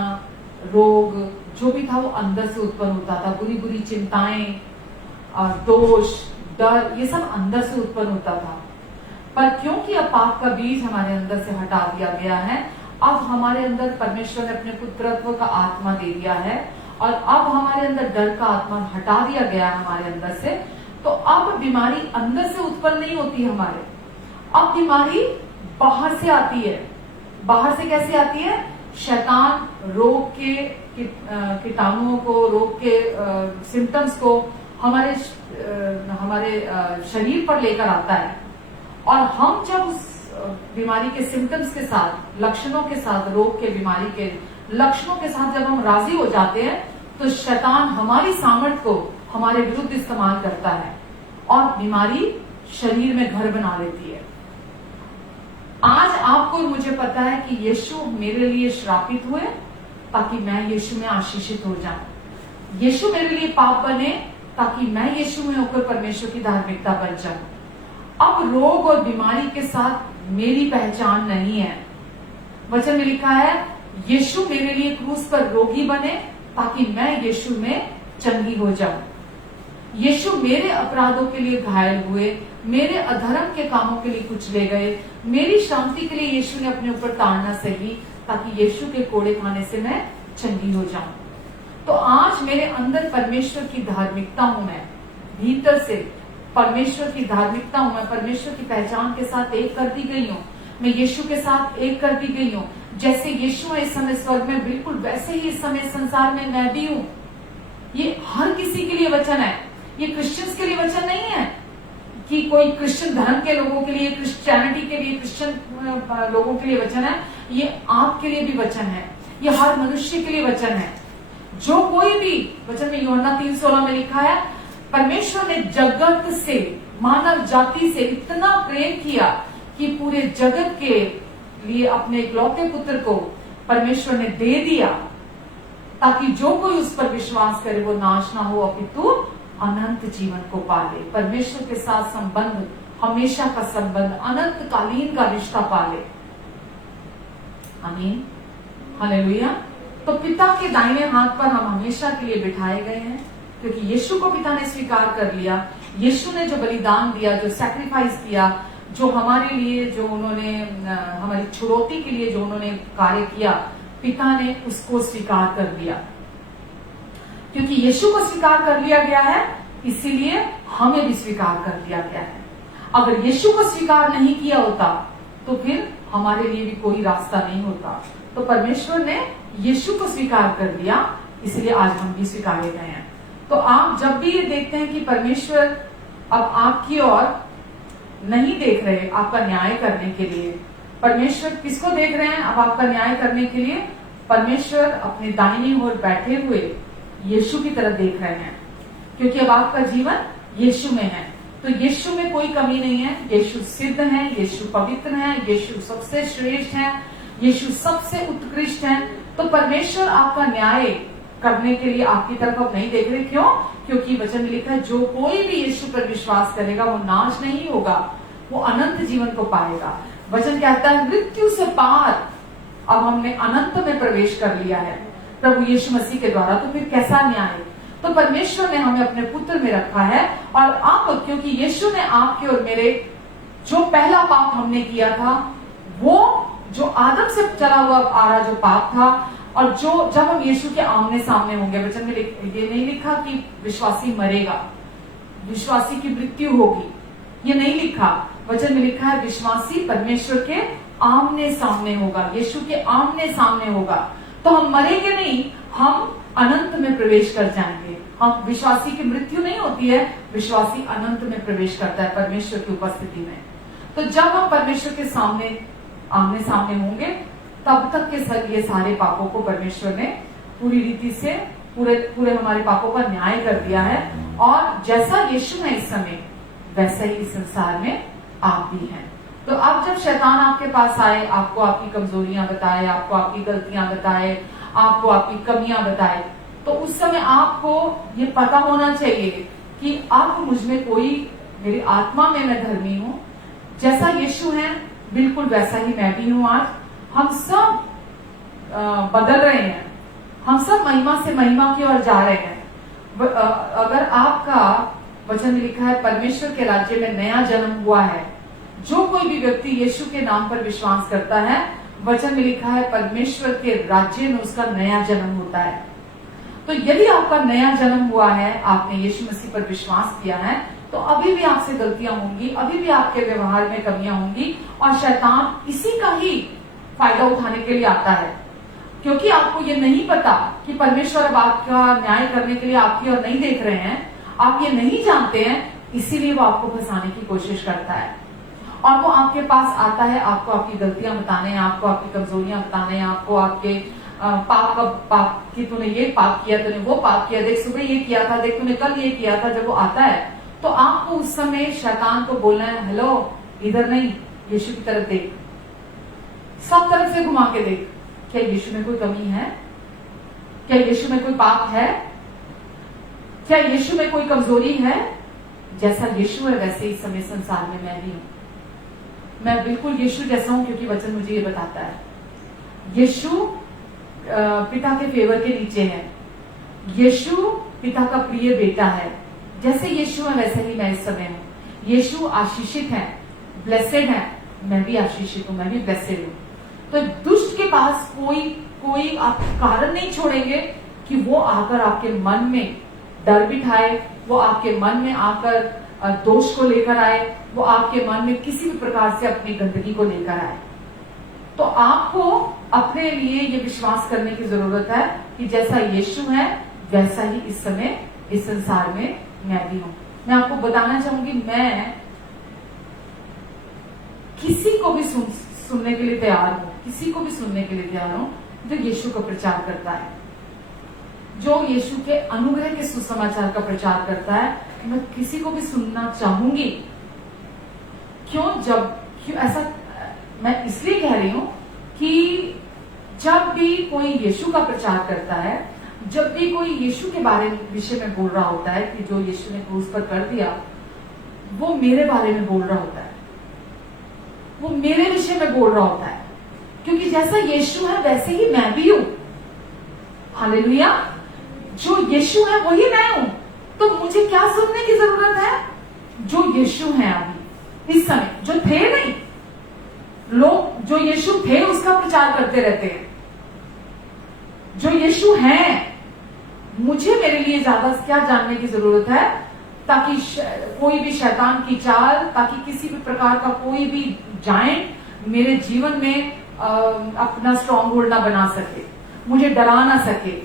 रोग जो भी था वो अंदर से उत्पन्न होता था। बुरी बुरी चिंताएं, दोष, डर, ये सब अंदर से उत्पन्न होता था। पर क्योंकि अब पाप का बीज हमारे अंदर से हटा दिया गया है, अब हमारे अंदर परमेश्वर ने अपने पुत्रत्व का आत्मा दे दिया है, और अब हमारे अंदर डर का आत्मा हटा दिया गया है हमारे अंदर से। तो अब बीमारी अंदर से उत्पन्न नहीं होती है हमारे, अब बीमारी बाहर से आती है। बाहर से कैसे आती है? शैतान रोग के कीटाणुओं को, रोग के सिम्टम्स को हमारे शरीर पर लेकर आता है, और हम जब उस बीमारी के सिम्टम्स के साथ, लक्षणों के साथ, रोग के, बीमारी के लक्षणों के साथ जब हम राजी हो जाते हैं, तो शैतान हमारी सामर्थ्य को हमारे विरुद्ध इस्तेमाल करता है और बीमारी शरीर में घर बना लेती है। आज आपको और मुझे पता है कि यीशु मेरे लिए श्रापित हुए ताकि मैं यीशु में आशीषित हो जाऊं। यीशु मेरे लिए पाप बने ताकि मैं यीशु में होकर परमेश्वर की धार्मिकता बन जाऊं। अब रोग और बीमारी के साथ मेरी पहचान नहीं है। वचन में लिखा है, यीशु मेरे लिए क्रूस पर रोगी बने ताकि मैं यीशु में चंगी हो जाऊं। यीशु मेरे अपराधों के लिए घायल हुए, मेरे अधर्म के कामों के लिए कुचले गए, मेरी शांति के लिए यीशु ने अपने ऊपर ताड़ना सही ताकि यीशु के कोड़े खाने से मैं चंगी हो जाऊं। तो आज मेरे अंदर परमेश्वर की धार्मिकता हूं, मैं भीतर से परमेश्वर की धार्मिकता हूं, मैं परमेश्वर की पहचान के साथ एक कर दी गई हूं, मैं यीशु के साथ एक कर दी गई हूं। जैसे यीशु है इस समय स्वर्ग में, बिल्कुल वैसे ही इस समय संसार में मैं भी हूं। ये हर किसी के लिए वचन है, ये क्रिश्चियंस के लिए वचन नहीं है कि कोई क्रिश्चियन धर्म के लोगों के लिए, क्रिश्चियनिटी के लिए, क्रिश्चियन लोगों के लिए वचन है। ये आपके लिए भी वचन है, ये हर मनुष्य के लिए वचन है। जो कोई भी, वचन में यूहन्ना 3:16 में लिखा है, परमेश्वर ने जगत से, मानव जाति से इतना प्रेम किया कि पूरे जगत के लिए अपने इकलौते पुत्र को परमेश्वर ने दे दिया ताकि जो कोई उस पर विश्वास करे वो नाश ना हो अपितु अनंत जीवन को पाले। परमेश्वर के साथ संबंध, हमेशा का संबंध, अनंत कालीन का रिश्ता पाले। आमीन। हालेलुया। तो पिता के दाहिने हाथ पर हम हमेशा के लिए बिठाए गए हैं, क्योंकि यीशु को पिता ने स्वीकार कर लिया। यीशु ने जो बलिदान दिया, जो सैक्रिफाइस किया, जो हमारे लिए, जो उन्होंने हमारी छुड़ौती के लिए जो उन्होंने कार्य किया, पिता ने उसको स्वीकार कर लिया। क्योंकि यीशु को स्वीकार कर लिया गया है, इसीलिए हमें भी स्वीकार कर लिया गया है। अगर यीशु को स्वीकार नहीं किया होता तो फिर हमारे लिए भी कोई रास्ता नहीं होता। तो परमेश्वर ने यीशु को स्वीकार कर लिया, इसलिए आज हम भी स्वीकारे गए हैं। तो आप जब भी ये देखते हैं कि परमेश्वर अब आपकी ओर नहीं देख रहे आपका न्याय करने के लिए, परमेश्वर किसको देख रहे हैं अब आपका न्याय करने के लिए? परमेश्वर अपने दाहिनी ओर बैठे हुए यीशु की तरफ देख रहे हैं, क्योंकि अब आपका जीवन यीशु में है। तो यीशु में कोई कमी नहीं है। यीशु सिद्ध है, यीशु पवित्र है, यीशु सबसे श्रेष्ठ है, यीशु सबसे उत्कृष्ट है। तो परमेश्वर आपका न्याय करने के लिए आपकी तरफ अब नहीं देख रहे। क्यों? क्योंकि वचन में लिखा है, जो कोई भी यीशु पर विश्वास करेगा वो नाश नहीं होगा, वो अनंत जीवन को पाएगा। वचन कहता है मृत्यु से पार अब हमने अनंत में प्रवेश कर लिया है प्रभु यीशु मसीह के द्वारा। तो फिर कैसा न्याय? तो परमेश्वर ने हमें अपने पुत्र में रखा है, और अब क्योंकि यीशु ने आपके और मेरे जो पहला पाप हमने किया था, वो जो आदम से चला हुआ आ रहा जो पाप था, और जो जब हम यीशु के आमने सामने होंगे, वचन में ये नहीं लिखा कि विश्वासी मरेगा, विश्वासी की मृत्यु होगी, ये नहीं लिखा। वचन में लिखा है विश्वासी परमेश्वर के आमने सामने होगा, यीशु के आमने सामने होगा। तो हम मरेंगे नहीं, हम अनंत में प्रवेश कर जाएंगे। हम विश्वासी की मृत्यु नहीं होती है, विश्वासी अनंत में प्रवेश करता है परमेश्वर की उपस्थिति में। तो जब हम परमेश्वर के सामने आमने सामने होंगे, तब तक के ये सारे पापों को परमेश्वर ने पूरी रीति से पूरे हमारे पापों का न्याय कर दिया है। और जैसा यीशु है इस समय, वैसा ही इस संसार में आप भी हैं। तो अब जब शैतान आपके पास आए, आपको आपकी कमजोरियां बताए, आपको आपकी गलतियां बताए, आपको आपकी कमियां बताए, तो उस समय आपको ये पता होना चाहिए कि अब मुझ में कोई, मेरी आत्मा में मैं धर्मी हूं, जैसा यीशु है बिल्कुल वैसा ही मैं भी हूं। आज हम सब बदल रहे हैं, हम सब महिमा से महिमा की ओर जा रहे हैं। अगर आपका वचन में लिखा है परमेश्वर के राज्य में नया जन्म हुआ है, जो कोई भी व्यक्ति यीशु के नाम पर विश्वास करता है, वचन में लिखा है परमेश्वर के राज्य में उसका नया जन्म होता है। तो यदि आपका नया जन्म हुआ है, आपने यीशु मसीह पर विश्वास किया है, तो अभी भी आपसे गलतियां होंगी, अभी भी आपके व्यवहार में कमियां होंगी, और शैतान इसी का ही फायदा उठाने के लिए आता है। क्योंकि आपको ये नहीं पता कि परमेश्वर अब आपका न्याय करने के लिए आपकी ओर नहीं देख रहे हैं, आप ये नहीं जानते हैं, इसीलिए वो आपको फंसाने की कोशिश करता है। और वो आपके पास आता है आपको आपकी गलतियां बताने, आपको आपकी कमजोरियां बताने, आपको आपके पाप कि तूने ये पाप किया, तूने वो पाप किया, देख सुबह ये किया था, देख तूने कल ये किया था। जब वो आता है तो आपको उस समय शैतान को बोलना है, हेलो इधर नहीं, यीशु की तरफ देख, सब तरफ से घुमा के देख, क्या यीशु में कोई कमी है? क्या यीशु में कोई पाप है? क्या यीशु में कोई कमजोरी है? जैसा यीशु है वैसे ही समय संसार में मैं भी हूं। मैं बिल्कुल यीशु जैसा हूं, क्योंकि वचन मुझे ये बताता है। यीशु पिता के फेवर के नीचे है, यीशु पिता का प्रिय बेटा है। जैसे यीशु है वैसे ही मैं इस समय हूं। यीशु आशीषित है, ब्लेसेड है, मैं भी आशीषित हूं, मैं भी ब्लेसेड हूं। तो दुष्ट के पास कोई आप कारण नहीं छोड़ेंगे कि वो आकर आपके मन में डर बिठाए, वो आपके मन में आकर दोष को लेकर आए, वो आपके मन में किसी भी प्रकार से अपनी गंदगी को लेकर आए। तो आपको अपने लिए ये विश्वास करने की जरूरत है कि जैसा यीशु है वैसा ही इस समय इस संसार में मैं भी हूं। मैं आपको बताना चाहूंगी, मैं किसी को भी सुनने के लिए तैयार हूं, किसी को भी सुनने के लिए तैयार हूं जो यीशु का प्रचार करता है, जो यीशु के अनुग्रह के सुसमाचार का प्रचार करता है। मैं किसी को भी सुनना चाहूंगी। क्यों ऐसा मैं इसलिए कह रही हूं कि जब भी कोई यीशु का प्रचार करता है, जब भी कोई यीशु के विषय में बोल रहा होता है कि जो यीशु ने क्रूस पर कर दिया, वो मेरे बारे में बोल रहा होता है, वो मेरे विषय में बोल रहा होता है। क्योंकि जैसा यीशु है वैसे ही मैं भी हूं। हालेलुया। जो यीशु है वही मैं हूं। तो मुझे क्या सुनने की जरूरत है? जो यीशु है अभी इस समय, जो थे नहीं, लोग जो यीशु थे उसका प्रचार करते रहते हैं। जो यीशु है, मुझे मेरे लिए ज्यादा क्या जानने की जरूरत है? ताकि कोई भी शैतान की चाल, ताकि किसी भी प्रकार का कोई भी जायंट मेरे जीवन में अपना स्ट्रॉन्ग होल्ड ना बना सके, मुझे डरा ना सके,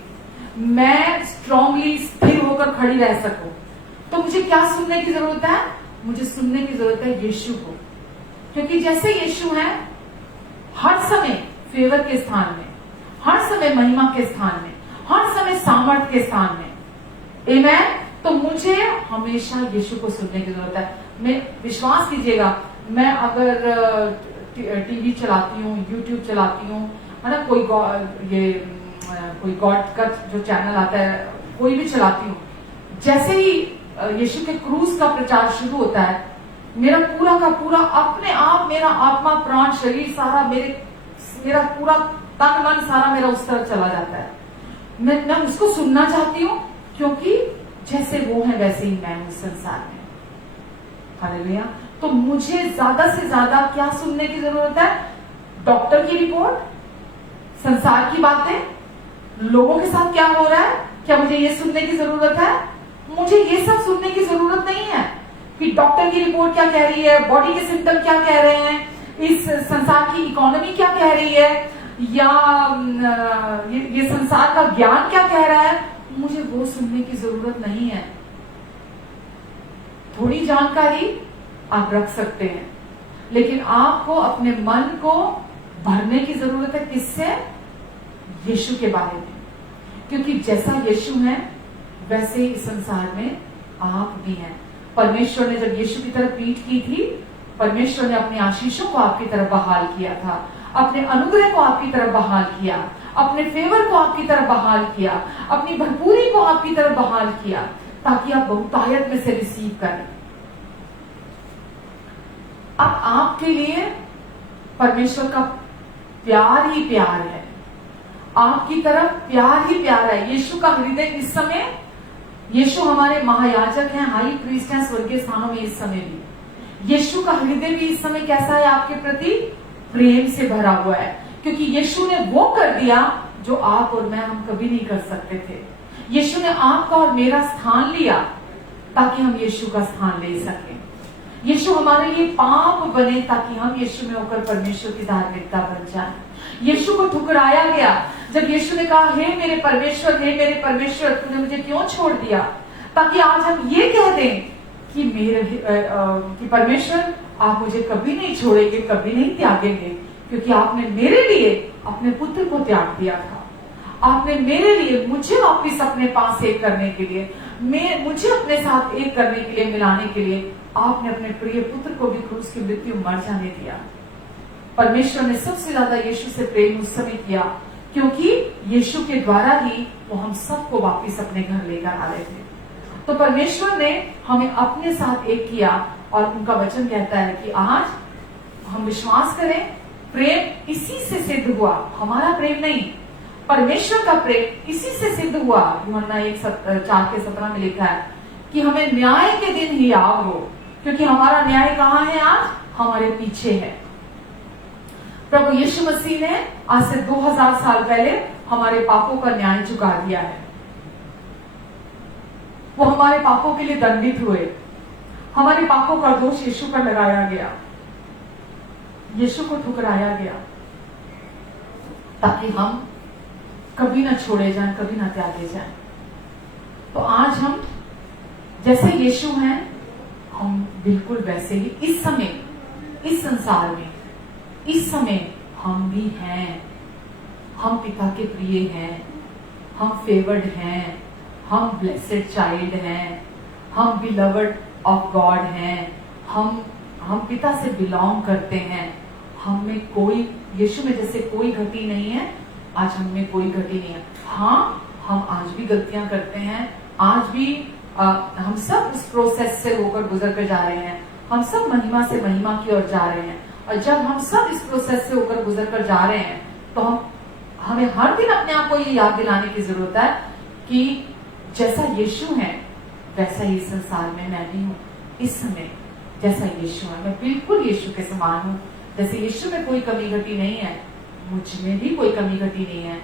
मैं स्ट्रांगली स्थिर होकर खड़ी रह सकूं। तो मुझे क्या सुनने की जरूरत है? मुझे सुनने की जरूरत है यीशु को। क्योंकि जैसे यीशु है हर समय फेवर के स्थान में, हर समय महिमा के स्थान में, हर समय सामर्थ के स्थान में। आमेन। तो मुझे हमेशा यीशु को सुनने की जरूरत है। मैं, विश्वास कीजिएगा, मैं अगर टीवी चलाती हूँ, यूट्यूब चलाती हूँ, है ना, कोई गॉड का जो चैनल आता है, कोई भी चलाती हूँ, जैसे ही यीशु के क्रूज का प्रचार शुरू होता है, मेरा पूरा का पूरा अपने आप, मेरा आत्मा, प्राण, शरीर सारा, मेरा पूरा तन मन सारा मेरा उस तरफ चला जाता है। मैं उसको सुनना चाहती हूँ, क्योंकि जैसे वो है वैसे ही मैं हूं संसार में। हालेलुया। तो मुझे ज्यादा से ज्यादा क्या सुनने की जरूरत है? डॉक्टर की रिपोर्ट, संसार की बातें, लोगों के साथ क्या हो रहा है, क्या मुझे ये सुनने की जरूरत है? मुझे ये सब सुनने की जरूरत नहीं है कि डॉक्टर की रिपोर्ट क्या कह रही है, बॉडी के सिम्टम क्या कह रहे हैं, इस संसार की इकोनॉमी क्या कह रही है, या ये संसार का ज्ञान क्या कह रहा है। मुझे वो सुनने की जरूरत नहीं है। थोड़ी जानकारी आप रख सकते हैं, लेकिन आपको अपने मन को भरने की जरूरत है। किससे? यीशु के बारे में। क्योंकि जैसा यीशु है वैसे ही इस संसार में आप भी हैं। परमेश्वर ने जब यीशु की तरफ पीठ की थी, परमेश्वर ने अपनी आशीषों को आपकी तरफ बहाल किया था, अपने अनुग्रह को आपकी तरफ बहाल किया, अपने फेवर को आपकी तरफ बहाल किया, अपनी भरपूरी को आपकी तरफ बहाल किया, ताकि आप बहुतायत में से रिसीव करें। अब आपके लिए परमेश्वर का प्यार ही प्यार है, आपकी तरफ प्यार ही प्यार है। यीशु का हृदय इस समय, यीशु हमारे महायाजक हैं, हाई प्रीस्ट हैं स्वर्गीय स्थानों में इस समय भी। यीशु का हृदय भी इस समय कैसा है? आपके प्रति प्रेम से भरा हुआ है, क्योंकि यीशु ने वो कर दिया जो आप और मैं, हम कभी नहीं कर सकते थे। यीशु ने आपका और मेरा स्थान लिया ताकि हम यीशु का स्थान ले सकें। यीशु हमारे लिए पाप बने ताकि हम यीशु में होकर परमेश्वर की धार्मिकता बन जाए। यीशु को ठुकराया गया जब यीशु ने कहा, हे मेरे परमेश्वर, हे मेरे परमेश्वर, तूने मुझे क्यों छोड़ दिया? ताकि आज हम ये कह दें कि कि परमेश्वर, आप मुझे कभी नहीं छोड़ेंगे, कभी नहीं त्यागेंगे, क्योंकि आपने मेरे लिए अपने पुत्र को त्याग दिया था। आपने मेरे लिए, मुझे वापिस अपने पास एक करने के लिए, मुझे अपने साथ एक करने के लिए, मिलाने के लिए आपने अपने प्रिय पुत्र को भी क्रूस की मृत्यु मर जाने दिया। परमेश्वर ने सबसे ज्यादा यीशु से प्रेम उस समय किया, क्योंकि यीशु के द्वारा ही वो हम सबको वापिस अपने घर लेकर आ रहे थे। तो परमेश्वर ने हमें अपने साथ एक किया, और उनका वचन कहता है कि आज हम विश्वास करें, प्रेम इसी से सिद्ध हुआ, हमारा प्रेम नहीं, परमेश्वर का प्रेम इसी से सिद्ध हुआ। यूहन्ना 1:4-17 में लिखा है कि हमें न्याय के दिन ही याद हो, क्योंकि हमारा न्याय कहाँ है? आज हमारे पीछे है। प्रभु यीशु मसीह ने आज से 2000 साल पहले हमारे पापों का न्याय चुका दिया है। वो हमारे पापों के लिए दंडित हुए, हमारे पापों का दोष यीशु पर लगाया गया, यीशु को ठुकराया गया, ताकि हम कभी ना छोड़े जाएं, कभी ना त्यागे जाएं। तो आज हम जैसे यीशु हैं, हम बिल्कुल वैसे ही इस समय, इस संसार में, इस समय हम भी हैं। हम पिता के प्रिय हैं, हम फेवर्ड हैं, हम ब्लेसेड चाइल्ड हैं, हम बिलवर्ड ऑफ गॉड हैं, हम पिता से बिलोंग करते हैं। हम में कोई, यीशु में जैसे कोई घटी नहीं है, आज हम में कोई घटी नहीं है। हाँ, हम आज भी गलतियां करते हैं, आज भी हम सब उस प्रोसेस से होकर गुजर कर जा रहे हैं, हम सब महिमा से महिमा की ओर जा रहे हैं, और जब हम सब इस प्रोसेस से होकर गुजर कर जा रहे हैं तो हमें हर दिन अपने आप को ये याद दिलाने की जरूरत है कि जैसा यीशु है वैसा ही संसार में मैं भी हूँ। इस समय जैसा यीशु है मैं बिल्कुल यीशु के समान हूँ। जैसे यीशु में कोई कमी घटी नहीं है, मुझ में भी कोई कमी घटी नहीं है।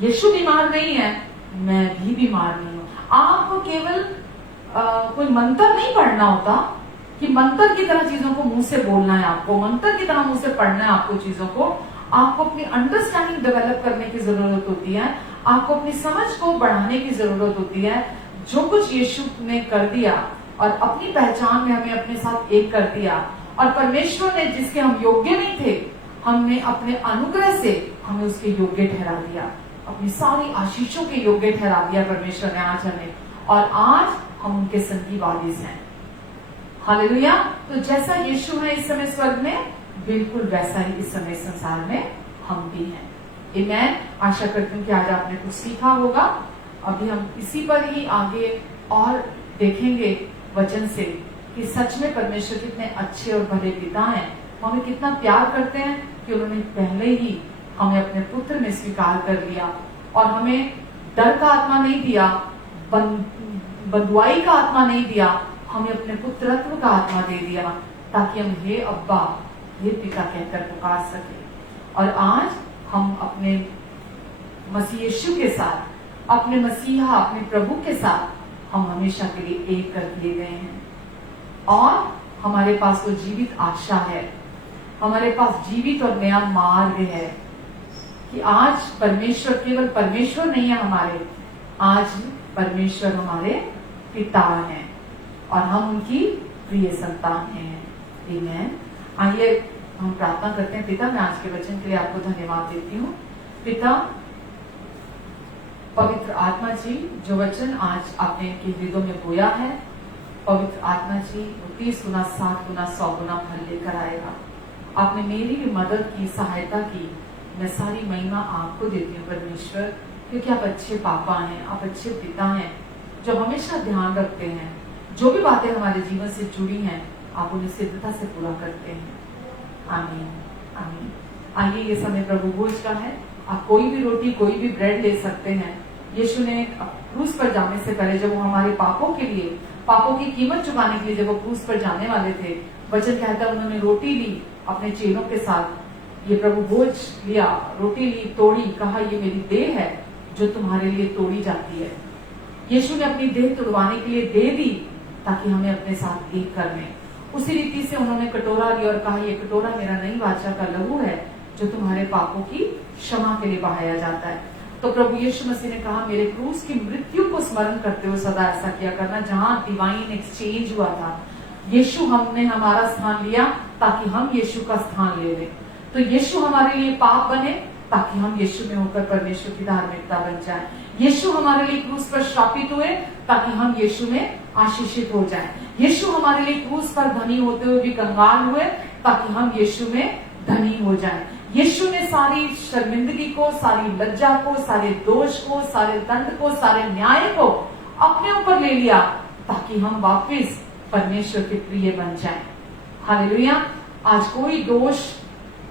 यीशु बीमार नहीं है, मैं भी बीमार नहीं हूँ। आपको केवल कोई मंत्र नहीं पढ़ना होता कि मंत्र की तरह चीजों को मुंह से बोलना है, आपको मंत्र की तरह मुंह से पढ़ना है। आपको चीजों को आपको अपनी अंडरस्टैंडिंग डेवलप करने की जरूरत होती है, आपको अपनी समझ को बढ़ाने की जरूरत होती है। जो कुछ यीशु ने कर दिया और अपनी पहचान में हमें अपने साथ एक कर दिया, और परमेश्वर ने जिसके हम योग्य नहीं थे, हमने अपने अनुग्रह से हमें उसके योग्य ठहरा दिया, अपनी सारी आशीषों के योग्य ठहरा दिया परमेश्वर ने आज हमें, और आज हम उनके संगी वारिस हैं। हालेलुया। तो जैसा यीशु है इस समय स्वर्ग में, बिल्कुल वैसा ही इस समय संसार में हम भी हैं। मैं आशा करती हूँ कि आज आपने कुछ सीखा होगा। अभी हम इसी पर ही आगे और देखेंगे वचन से कि सच में परमेश्वर कितने अच्छे और भले पिता हैं, हमें कितना प्यार करते हैं कि उन्होंने पहले ही हमें अपने पुत्र में स्वीकार कर लिया और हमें डर का आत्मा नहीं दिया, बंधुआई का आत्मा नहीं दिया, हमें अपने पुत्रत्व का आत्मा दे दिया ताकि हम हे अब्बा हे पिता कहकर पुकार सके। और आज हम अपने मसीह यीशु के साथ, अपने मसीहा, अपने प्रभु के साथ हम हमेशा के लिए एक कर दिए गए हैं, और हमारे पास वो जीवित आशा है, हमारे पास जीवित और नया मार्ग है कि आज परमेश्वर केवल परमेश्वर नहीं है हमारे, आज परमेश्वर हमारे पिता हैं और हम उनकी प्रिय संतान हैं। आमीन। आइए हम प्रार्थना करते हैं। पिता, मैं आज के वचन के लिए आपको धन्यवाद देती हूँ। पिता, पवित्र आत्मा जी, जो वचन आज आपने इनके हृदयों में बोया है, पवित्र आत्मा जी वो 30 गुना 60 गुना 100 गुना फल लेकर आएगा। आपने मेरी भी मदद की, सहायता की, मैं सारी महिमा आपको देती हूँ परमेश्वर, क्योंकि आप अच्छे पापा हैं, आप अच्छे पिता हैं जो हमेशा ध्यान रखते हैं। जो भी बातें हमारे जीवन से जुड़ी हैं आप उन्हें सिद्धता से पूरा करते हैं। आमीन, आमीन। आइए, ये समय प्रभु भोज का है। आप कोई भी रोटी, कोई भी ब्रेड ले सकते हैं। यीशु ने क्रूस पर जाने से पहले, जब वो हमारे पापों के लिए, पापों की कीमत चुकाने के लिए जब वो क्रूस पर जाने वाले थे, वचन कहता है उन्होंने रोटी ली अपने चेलों के साथ, ये प्रभु भोज लिया, रोटी ली, तोड़ी, कहा ये मेरी देह है जो तुम्हारे लिए तोड़ी जाती है। यीशु ने अपनी देह तोड़वाने के लिए दे दी ताकि हमें अपने साथ एक कर लें। उसी रीति से उन्होंने कटोरा लिया और कहा ये कटोरा मेरा नई वाचा का लहू है जो तुम्हारे पापों की क्षमा के लिए बहाया जाता है। तो प्रभु यीशु मसीह ने कहा मेरे क्रूस की मृत्यु को स्मरण करते हुए सदा ऐसा किया करना। जहां डिवाइन एक्सचेंज हुआ था, यीशु हमने हमारा स्थान लिया ताकि हम यीशु का स्थान ले लें। तो यीशु हमारे लिए पाप बने ताकि हम यीशु में होकर परमेश्वर की धार्मिकता बन जाए। यीशु हमारे लिए क्रूस पर श्रापित हुए ताकि हम यीशु में आशीषित हो जाएं। यीशु हमारे लिए क्रूस पर धनी होते हुए भी कंगाल हुए ताकि हम यीशु में धनी हो जाएं। यीशु ने सारी शर्मिंदगी को, सारी लज्जा को, सारे दोष को, सारे दंड को, सारे न्याय को अपने ऊपर ले लिया ताकि हम वापस परमेश्वर के प्रिय बन जाएं। हालेलुया। आज कोई दोष,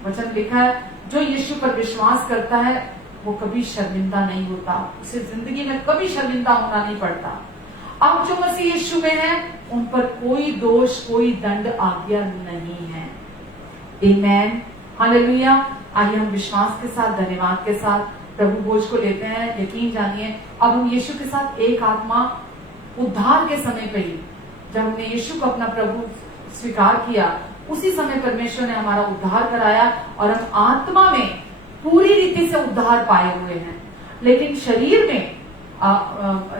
वचन लिखा है, जो यीशु पर विश्वास करता है वो कभी शर्मिंदा नहीं होता, उसे जिंदगी में कभी शर्मिंदा होना नहीं पड़ता। अब जो मसीह यीशु में है उन पर कोई दोष, कोई दंड आज्ञा नहीं है। आमीन, हालेलुया। आइए हम विश्वास के साथ, धन्यवाद के साथ प्रभु भोज को लेते हैं। यकीन जानिए, अब हम यीशु के साथ एक आत्मा, उद्धार के समय पे ही जब हमने यीशु को अपना प्रभु स्वीकार किया, उसी समय परमेश्वर ने हमारा उद्धार कराया और हम आत्मा में पूरी रीति से उद्धार पाए हुए हैं। लेकिन शरीर में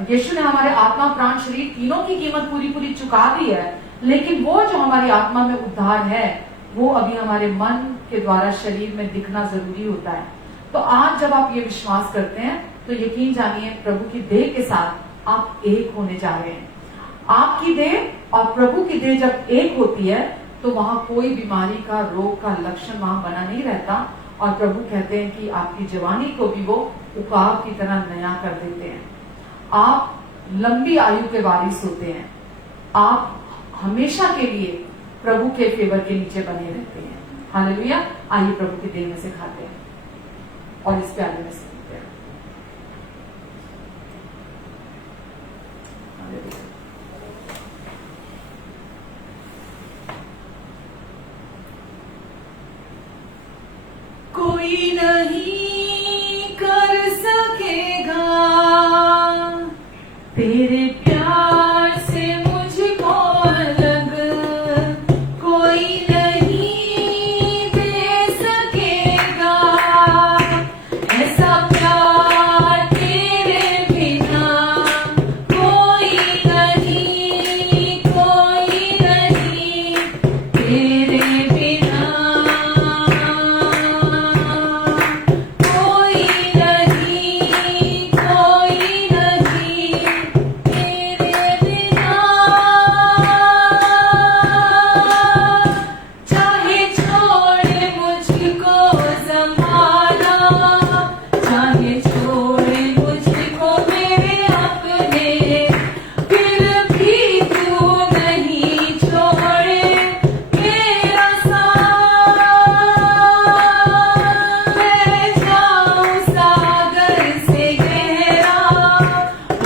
यीशु ने हमारे आत्मा, प्राण, शरीर तीनों की कीमत पूरी पूरी चुका दी है। लेकिन वो जो हमारी आत्मा में उद्धार है वो अभी हमारे मन के द्वारा शरीर में दिखना जरूरी होता है। तो आज जब आप ये विश्वास करते हैं तो यकीन जानिए प्रभु की देह के साथ आप एक होने जा रहे हैं। आपकी देह और प्रभु की देह जब एक होती है तो वहां कोई बीमारी का, रोग का लक्षण वहां बना नहीं रहता। और प्रभु कहते हैं कि आपकी जवानी को भी वो उकाब की तरह नया कर देते हैं। आप लंबी आयु के वारिस होते हैं। आप हमेशा के लिए प्रभु के फेवर के नीचे बने रहते हैं। हालेलुया। आइए प्रभु की देह में से खाते हैं और इस प्याले में से पीते हैं। हालेलुया। कोई नहीं कर सकेगा तेरे प्यार से मुझको अलग, कोई नहीं दे सकेगा ऐसा प्यार तेरे बिना, कोई नहीं तेरे बिना, कोई नहीं तेरे बिना। चाहे छोड़े मुझको ज़माना, चाहे छोड़े मुझको मेरे अपने, फिर भी तू नहीं छोड़े मेरा साथ। मैं जाऊं सागर से गहरा,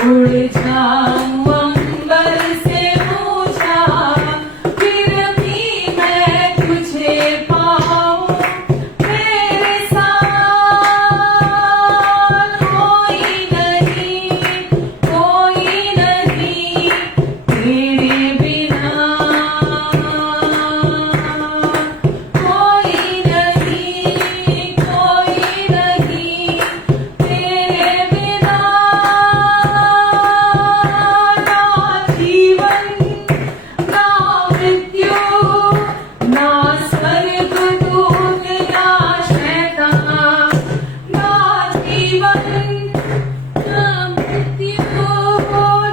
उड़ जाऊं अंबर से ऊंचा, फिर भी मैं तुझे पाऊं मेरे साथ। कोई नहीं तेरे बिना, कोई नहीं तेरे बिना। ना जीवन ना मृत्यु, ना स्वर्ग दूत ना शैतान, ना जीवन ना मृत्यु,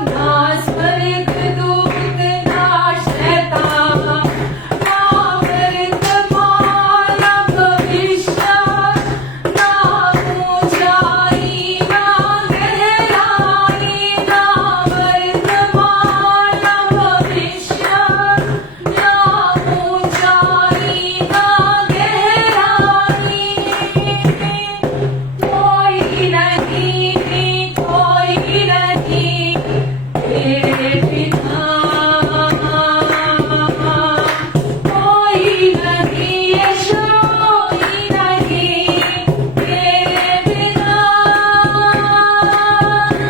ना स्वर्ग दूत ना शैतान, ना वर्तमान ना भविष्य, ना ऊंचाई ना गहराई, ना वर्तमान ना भविष्य, ना ऊंचाई ना गहराई। कोई नहीं तेरे बिना, कोई नहीं यीशु, कोई नहीं तेरे बिना,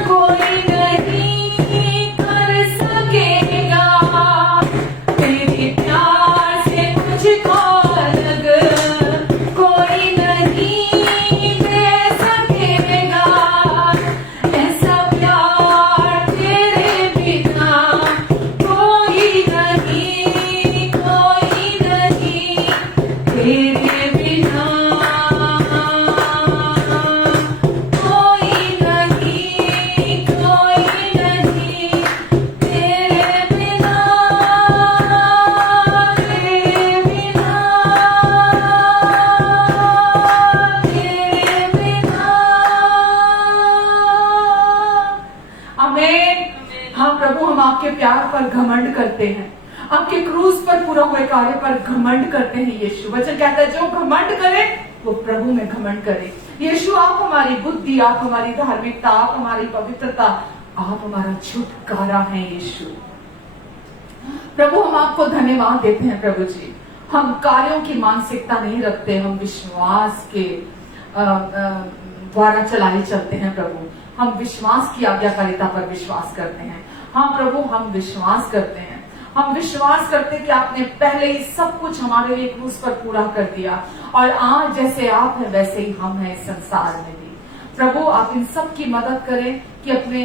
कोई नहीं कर सकेगा तेरे प्यार से मुझको अलग, कोई नहीं दे सकेगा ऐसा प्यार तेरे बिना, कोई नहीं तेरे बिना, कोई नहीं तेरे बिना, तेरे बिना, तेरे बिना। आमीन। हाँ प्रभु, हम आपके प्यार पर घमंड करते हैं, आपके क्रूस पर पूरा हुए कार्य पर घमंड करते हैं। यीशु वचन कहता है जो घमंड करे वो प्रभु में घमंड करे। यीशु, आप हमारी बुद्धि, आप हमारी धार्मिकता, आप हमारी पवित्रता, आप हमारा छुटकारा है। यीशु प्रभु, हम आपको धन्यवाद देते हैं। प्रभु जी, हम कार्यों की मानसिकता नहीं रखते, हम विश्वास के द्वारा चलाए चलते हैं। प्रभु, हम विश्वास की आज्ञाकारिता पर विश्वास करते हैं। हाँ प्रभु, हम विश्वास करते हैं, हम विश्वास करते हैं कि आपने पहले ही सब कुछ हमारे लिए क्रूस पर पूरा कर दिया, और आज जैसे आप हैं वैसे ही हम हैं इस संसार में भी। प्रभु, आप इन सब की मदद करें कि अपने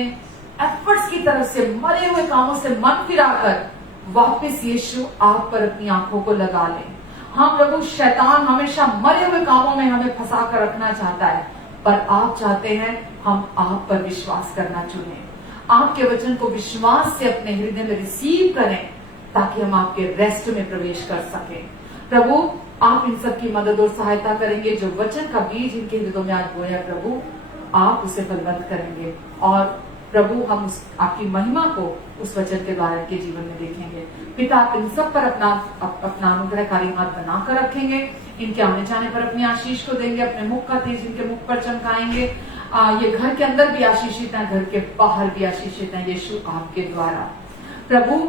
एफर्ट्स की तरफ से, मरे हुए कामों से मन फिराकर वापस यीशु आप पर अपनी आंखों को लगा लें। हाँ प्रभु, शैतान हमेशा मरे हुए कामों में हमें फंसा कर रखना चाहता है, पर आप चाहते हैं हम आप पर विश्वास करना चुनें, आपके वचन को विश्वास से अपने हृदय में रिसीव करें, ताकि हम आपके रेस्ट में प्रवेश कर सकें। प्रभु, आप इन सब की मदद और सहायता करेंगे। जो वचन का बीज इनके हृदयों में आज बोया प्रभु, आप उसे फलवंत करेंगे, और प्रभु हम आपकी महिमा को उस वचन के द्वारा इनके जीवन में देखेंगे। पिता, आप इन सब पर अपना अनुग्रहकारी हाथ बनाकर रखेंगे। इनके आने जाने पर अपनी आशीष को देंगे, अपने मुख का तेज इनके मुख पर चमकाएंगे। ये घर के अंदर भी आशीषित है, घर के बाहर भी आशीषित है यीशु आपके द्वारा। प्रभु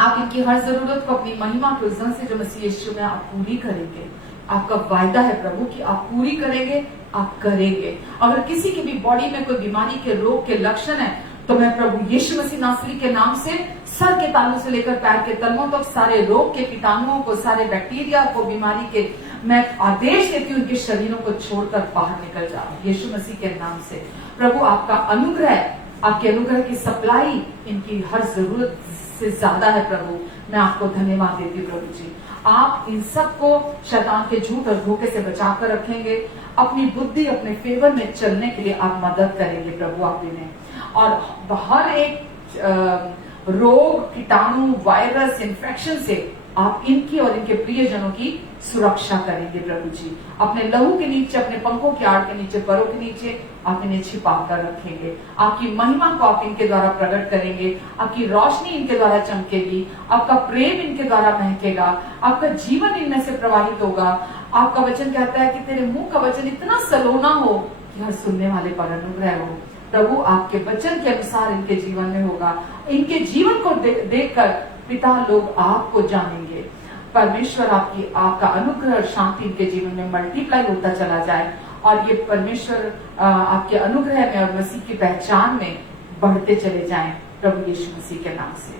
आप इनकी हर जरूरत को अपनी महिमा के उज्जवल से जो मसीह यीशु में आप पूरी करेंगे। आपका वायदा है प्रभु कि आप पूरी करेंगे, आप करेंगे। अगर किसी की भी बॉडी में कोई बीमारी के रोग के लक्षण है तो मैं प्रभु यीशु मसीह नासरी के नाम से सर के तालू से लेकर पैर के तलवों तक सारे रोग के कीटाणुओं को, सारे बैक्टीरिया को, बीमारी के मैं आदेश देती हूँ इनके शरीरों को छोड़कर बाहर निकल जाओ यीशु मसीह के नाम से। प्रभु आपका अनुग्रह, आपके अनुग्रह की सप्लाई इनकी हर जरूरत से ज्यादा है प्रभु। मैं आपको धन्यवाद देती हूँ प्रभु जी। आप इन सबको शैतान के झूठ और धोखे से बचा कर रखेंगे। अपनी बुद्धि, अपने फेवर में चलने के लिए आप मदद करेंगे प्रभु आप इन्हें, और हर एक रोग, कीटाणु, वायरस, इन्फेक्शन से आप इनकी और इनके प्रियजनों की सुरक्षा करेंगे प्रभु जी। अपने लहू के नीचे, अपने पंखों की आड़ के नीचे, परों के नीचे आप इन्हें छिपा कर रखेंगे। आपकी महिमा को आप इनके द्वारा प्रकट करेंगे, आपकी रोशनी इनके द्वारा चमकेगी, आपका प्रेम इनके द्वारा महकेगा, आपका जीवन इनमें से प्रवाहित होगा। आपका वचन कहता है कि तेरे मुंह का वचन इतना सलोना हो कि हर सुनने वाले पर अनुग्रह हो। प्रभु आपके वचन के अनुसार इनके जीवन में होगा। इनके जीवन को देखकर पिता लोग आपको जानेंगे। परमेश्वर आपका अनुग्रह और शांति इनके जीवन में मल्टीप्लाई होता चला जाए, और ये परमेश्वर आपके अनुग्रह में और मसीह की पहचान में बढ़ते चले जाएं प्रभु यीशु मसीह के नाम से।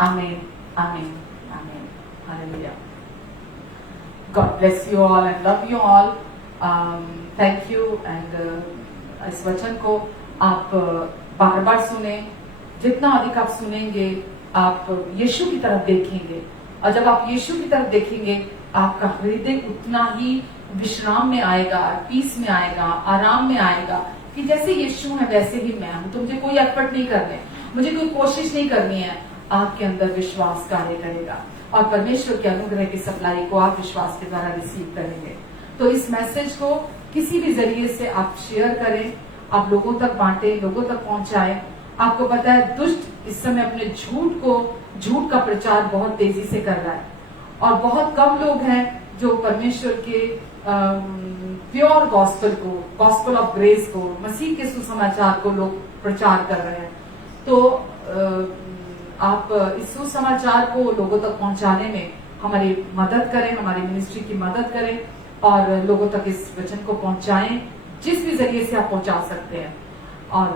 आमीन, आमीन, आमीन, hallelujah. God bless you all and love you all. Thank you. And इस वचन को आप बार बार सुने, जितना अधिक आप सुनेंगे आप यीशु की तरफ देखेंगे, और जब आप यीशु की तरफ देखेंगे आपका हृदय उतना ही विश्राम में आएगा, पीस में आएगा, आराम में आएगा कि जैसे यीशु है वैसे ही मैं हूं। तो मुझे कोई एफर्ट नहीं करने, मुझे कोई कोशिश नहीं करनी है। आपके अंदर विश्वास कार्य करेगा और परमेश्वर के अनुग्रह की सप्लाई को आप विश्वास के द्वारा रिसीव करेंगे। तो इस मैसेज को किसी भी जरिए से आप शेयर करें, आप लोगों तक बांटें, लोगों तक पहुंचाएं। आपको पता है दुष्ट इस समय अपने झूठ का प्रचार बहुत तेजी से कर रहा है, और बहुत कम लोग हैं जो परमेश्वर के प्योर गॉस्पेल को, गॉस्पेल ऑफ ग्रेस को, मसीह के सुसमाचार को लोग प्रचार कर रहे हैं। तो आप इस सुसमाचार को लोगों तक पहुंचाने में हमारी मदद करें, हमारी मिनिस्ट्री की मदद करें, और लोगों तक इस वचन को पहुंचाएं जिस भी जरिए से आप पहुंचा सकते हैं। और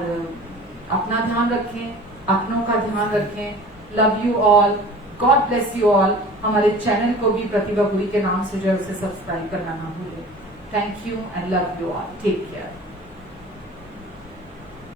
अपना ध्यान रखें, अपनों का ध्यान रखें। Love you all, God bless you all. हमारे चैनल को भी प्रतिभा पुरी के नाम से जो है उसे सब्सक्राइब करना ना भूलें। Thank you and love you all. Take care.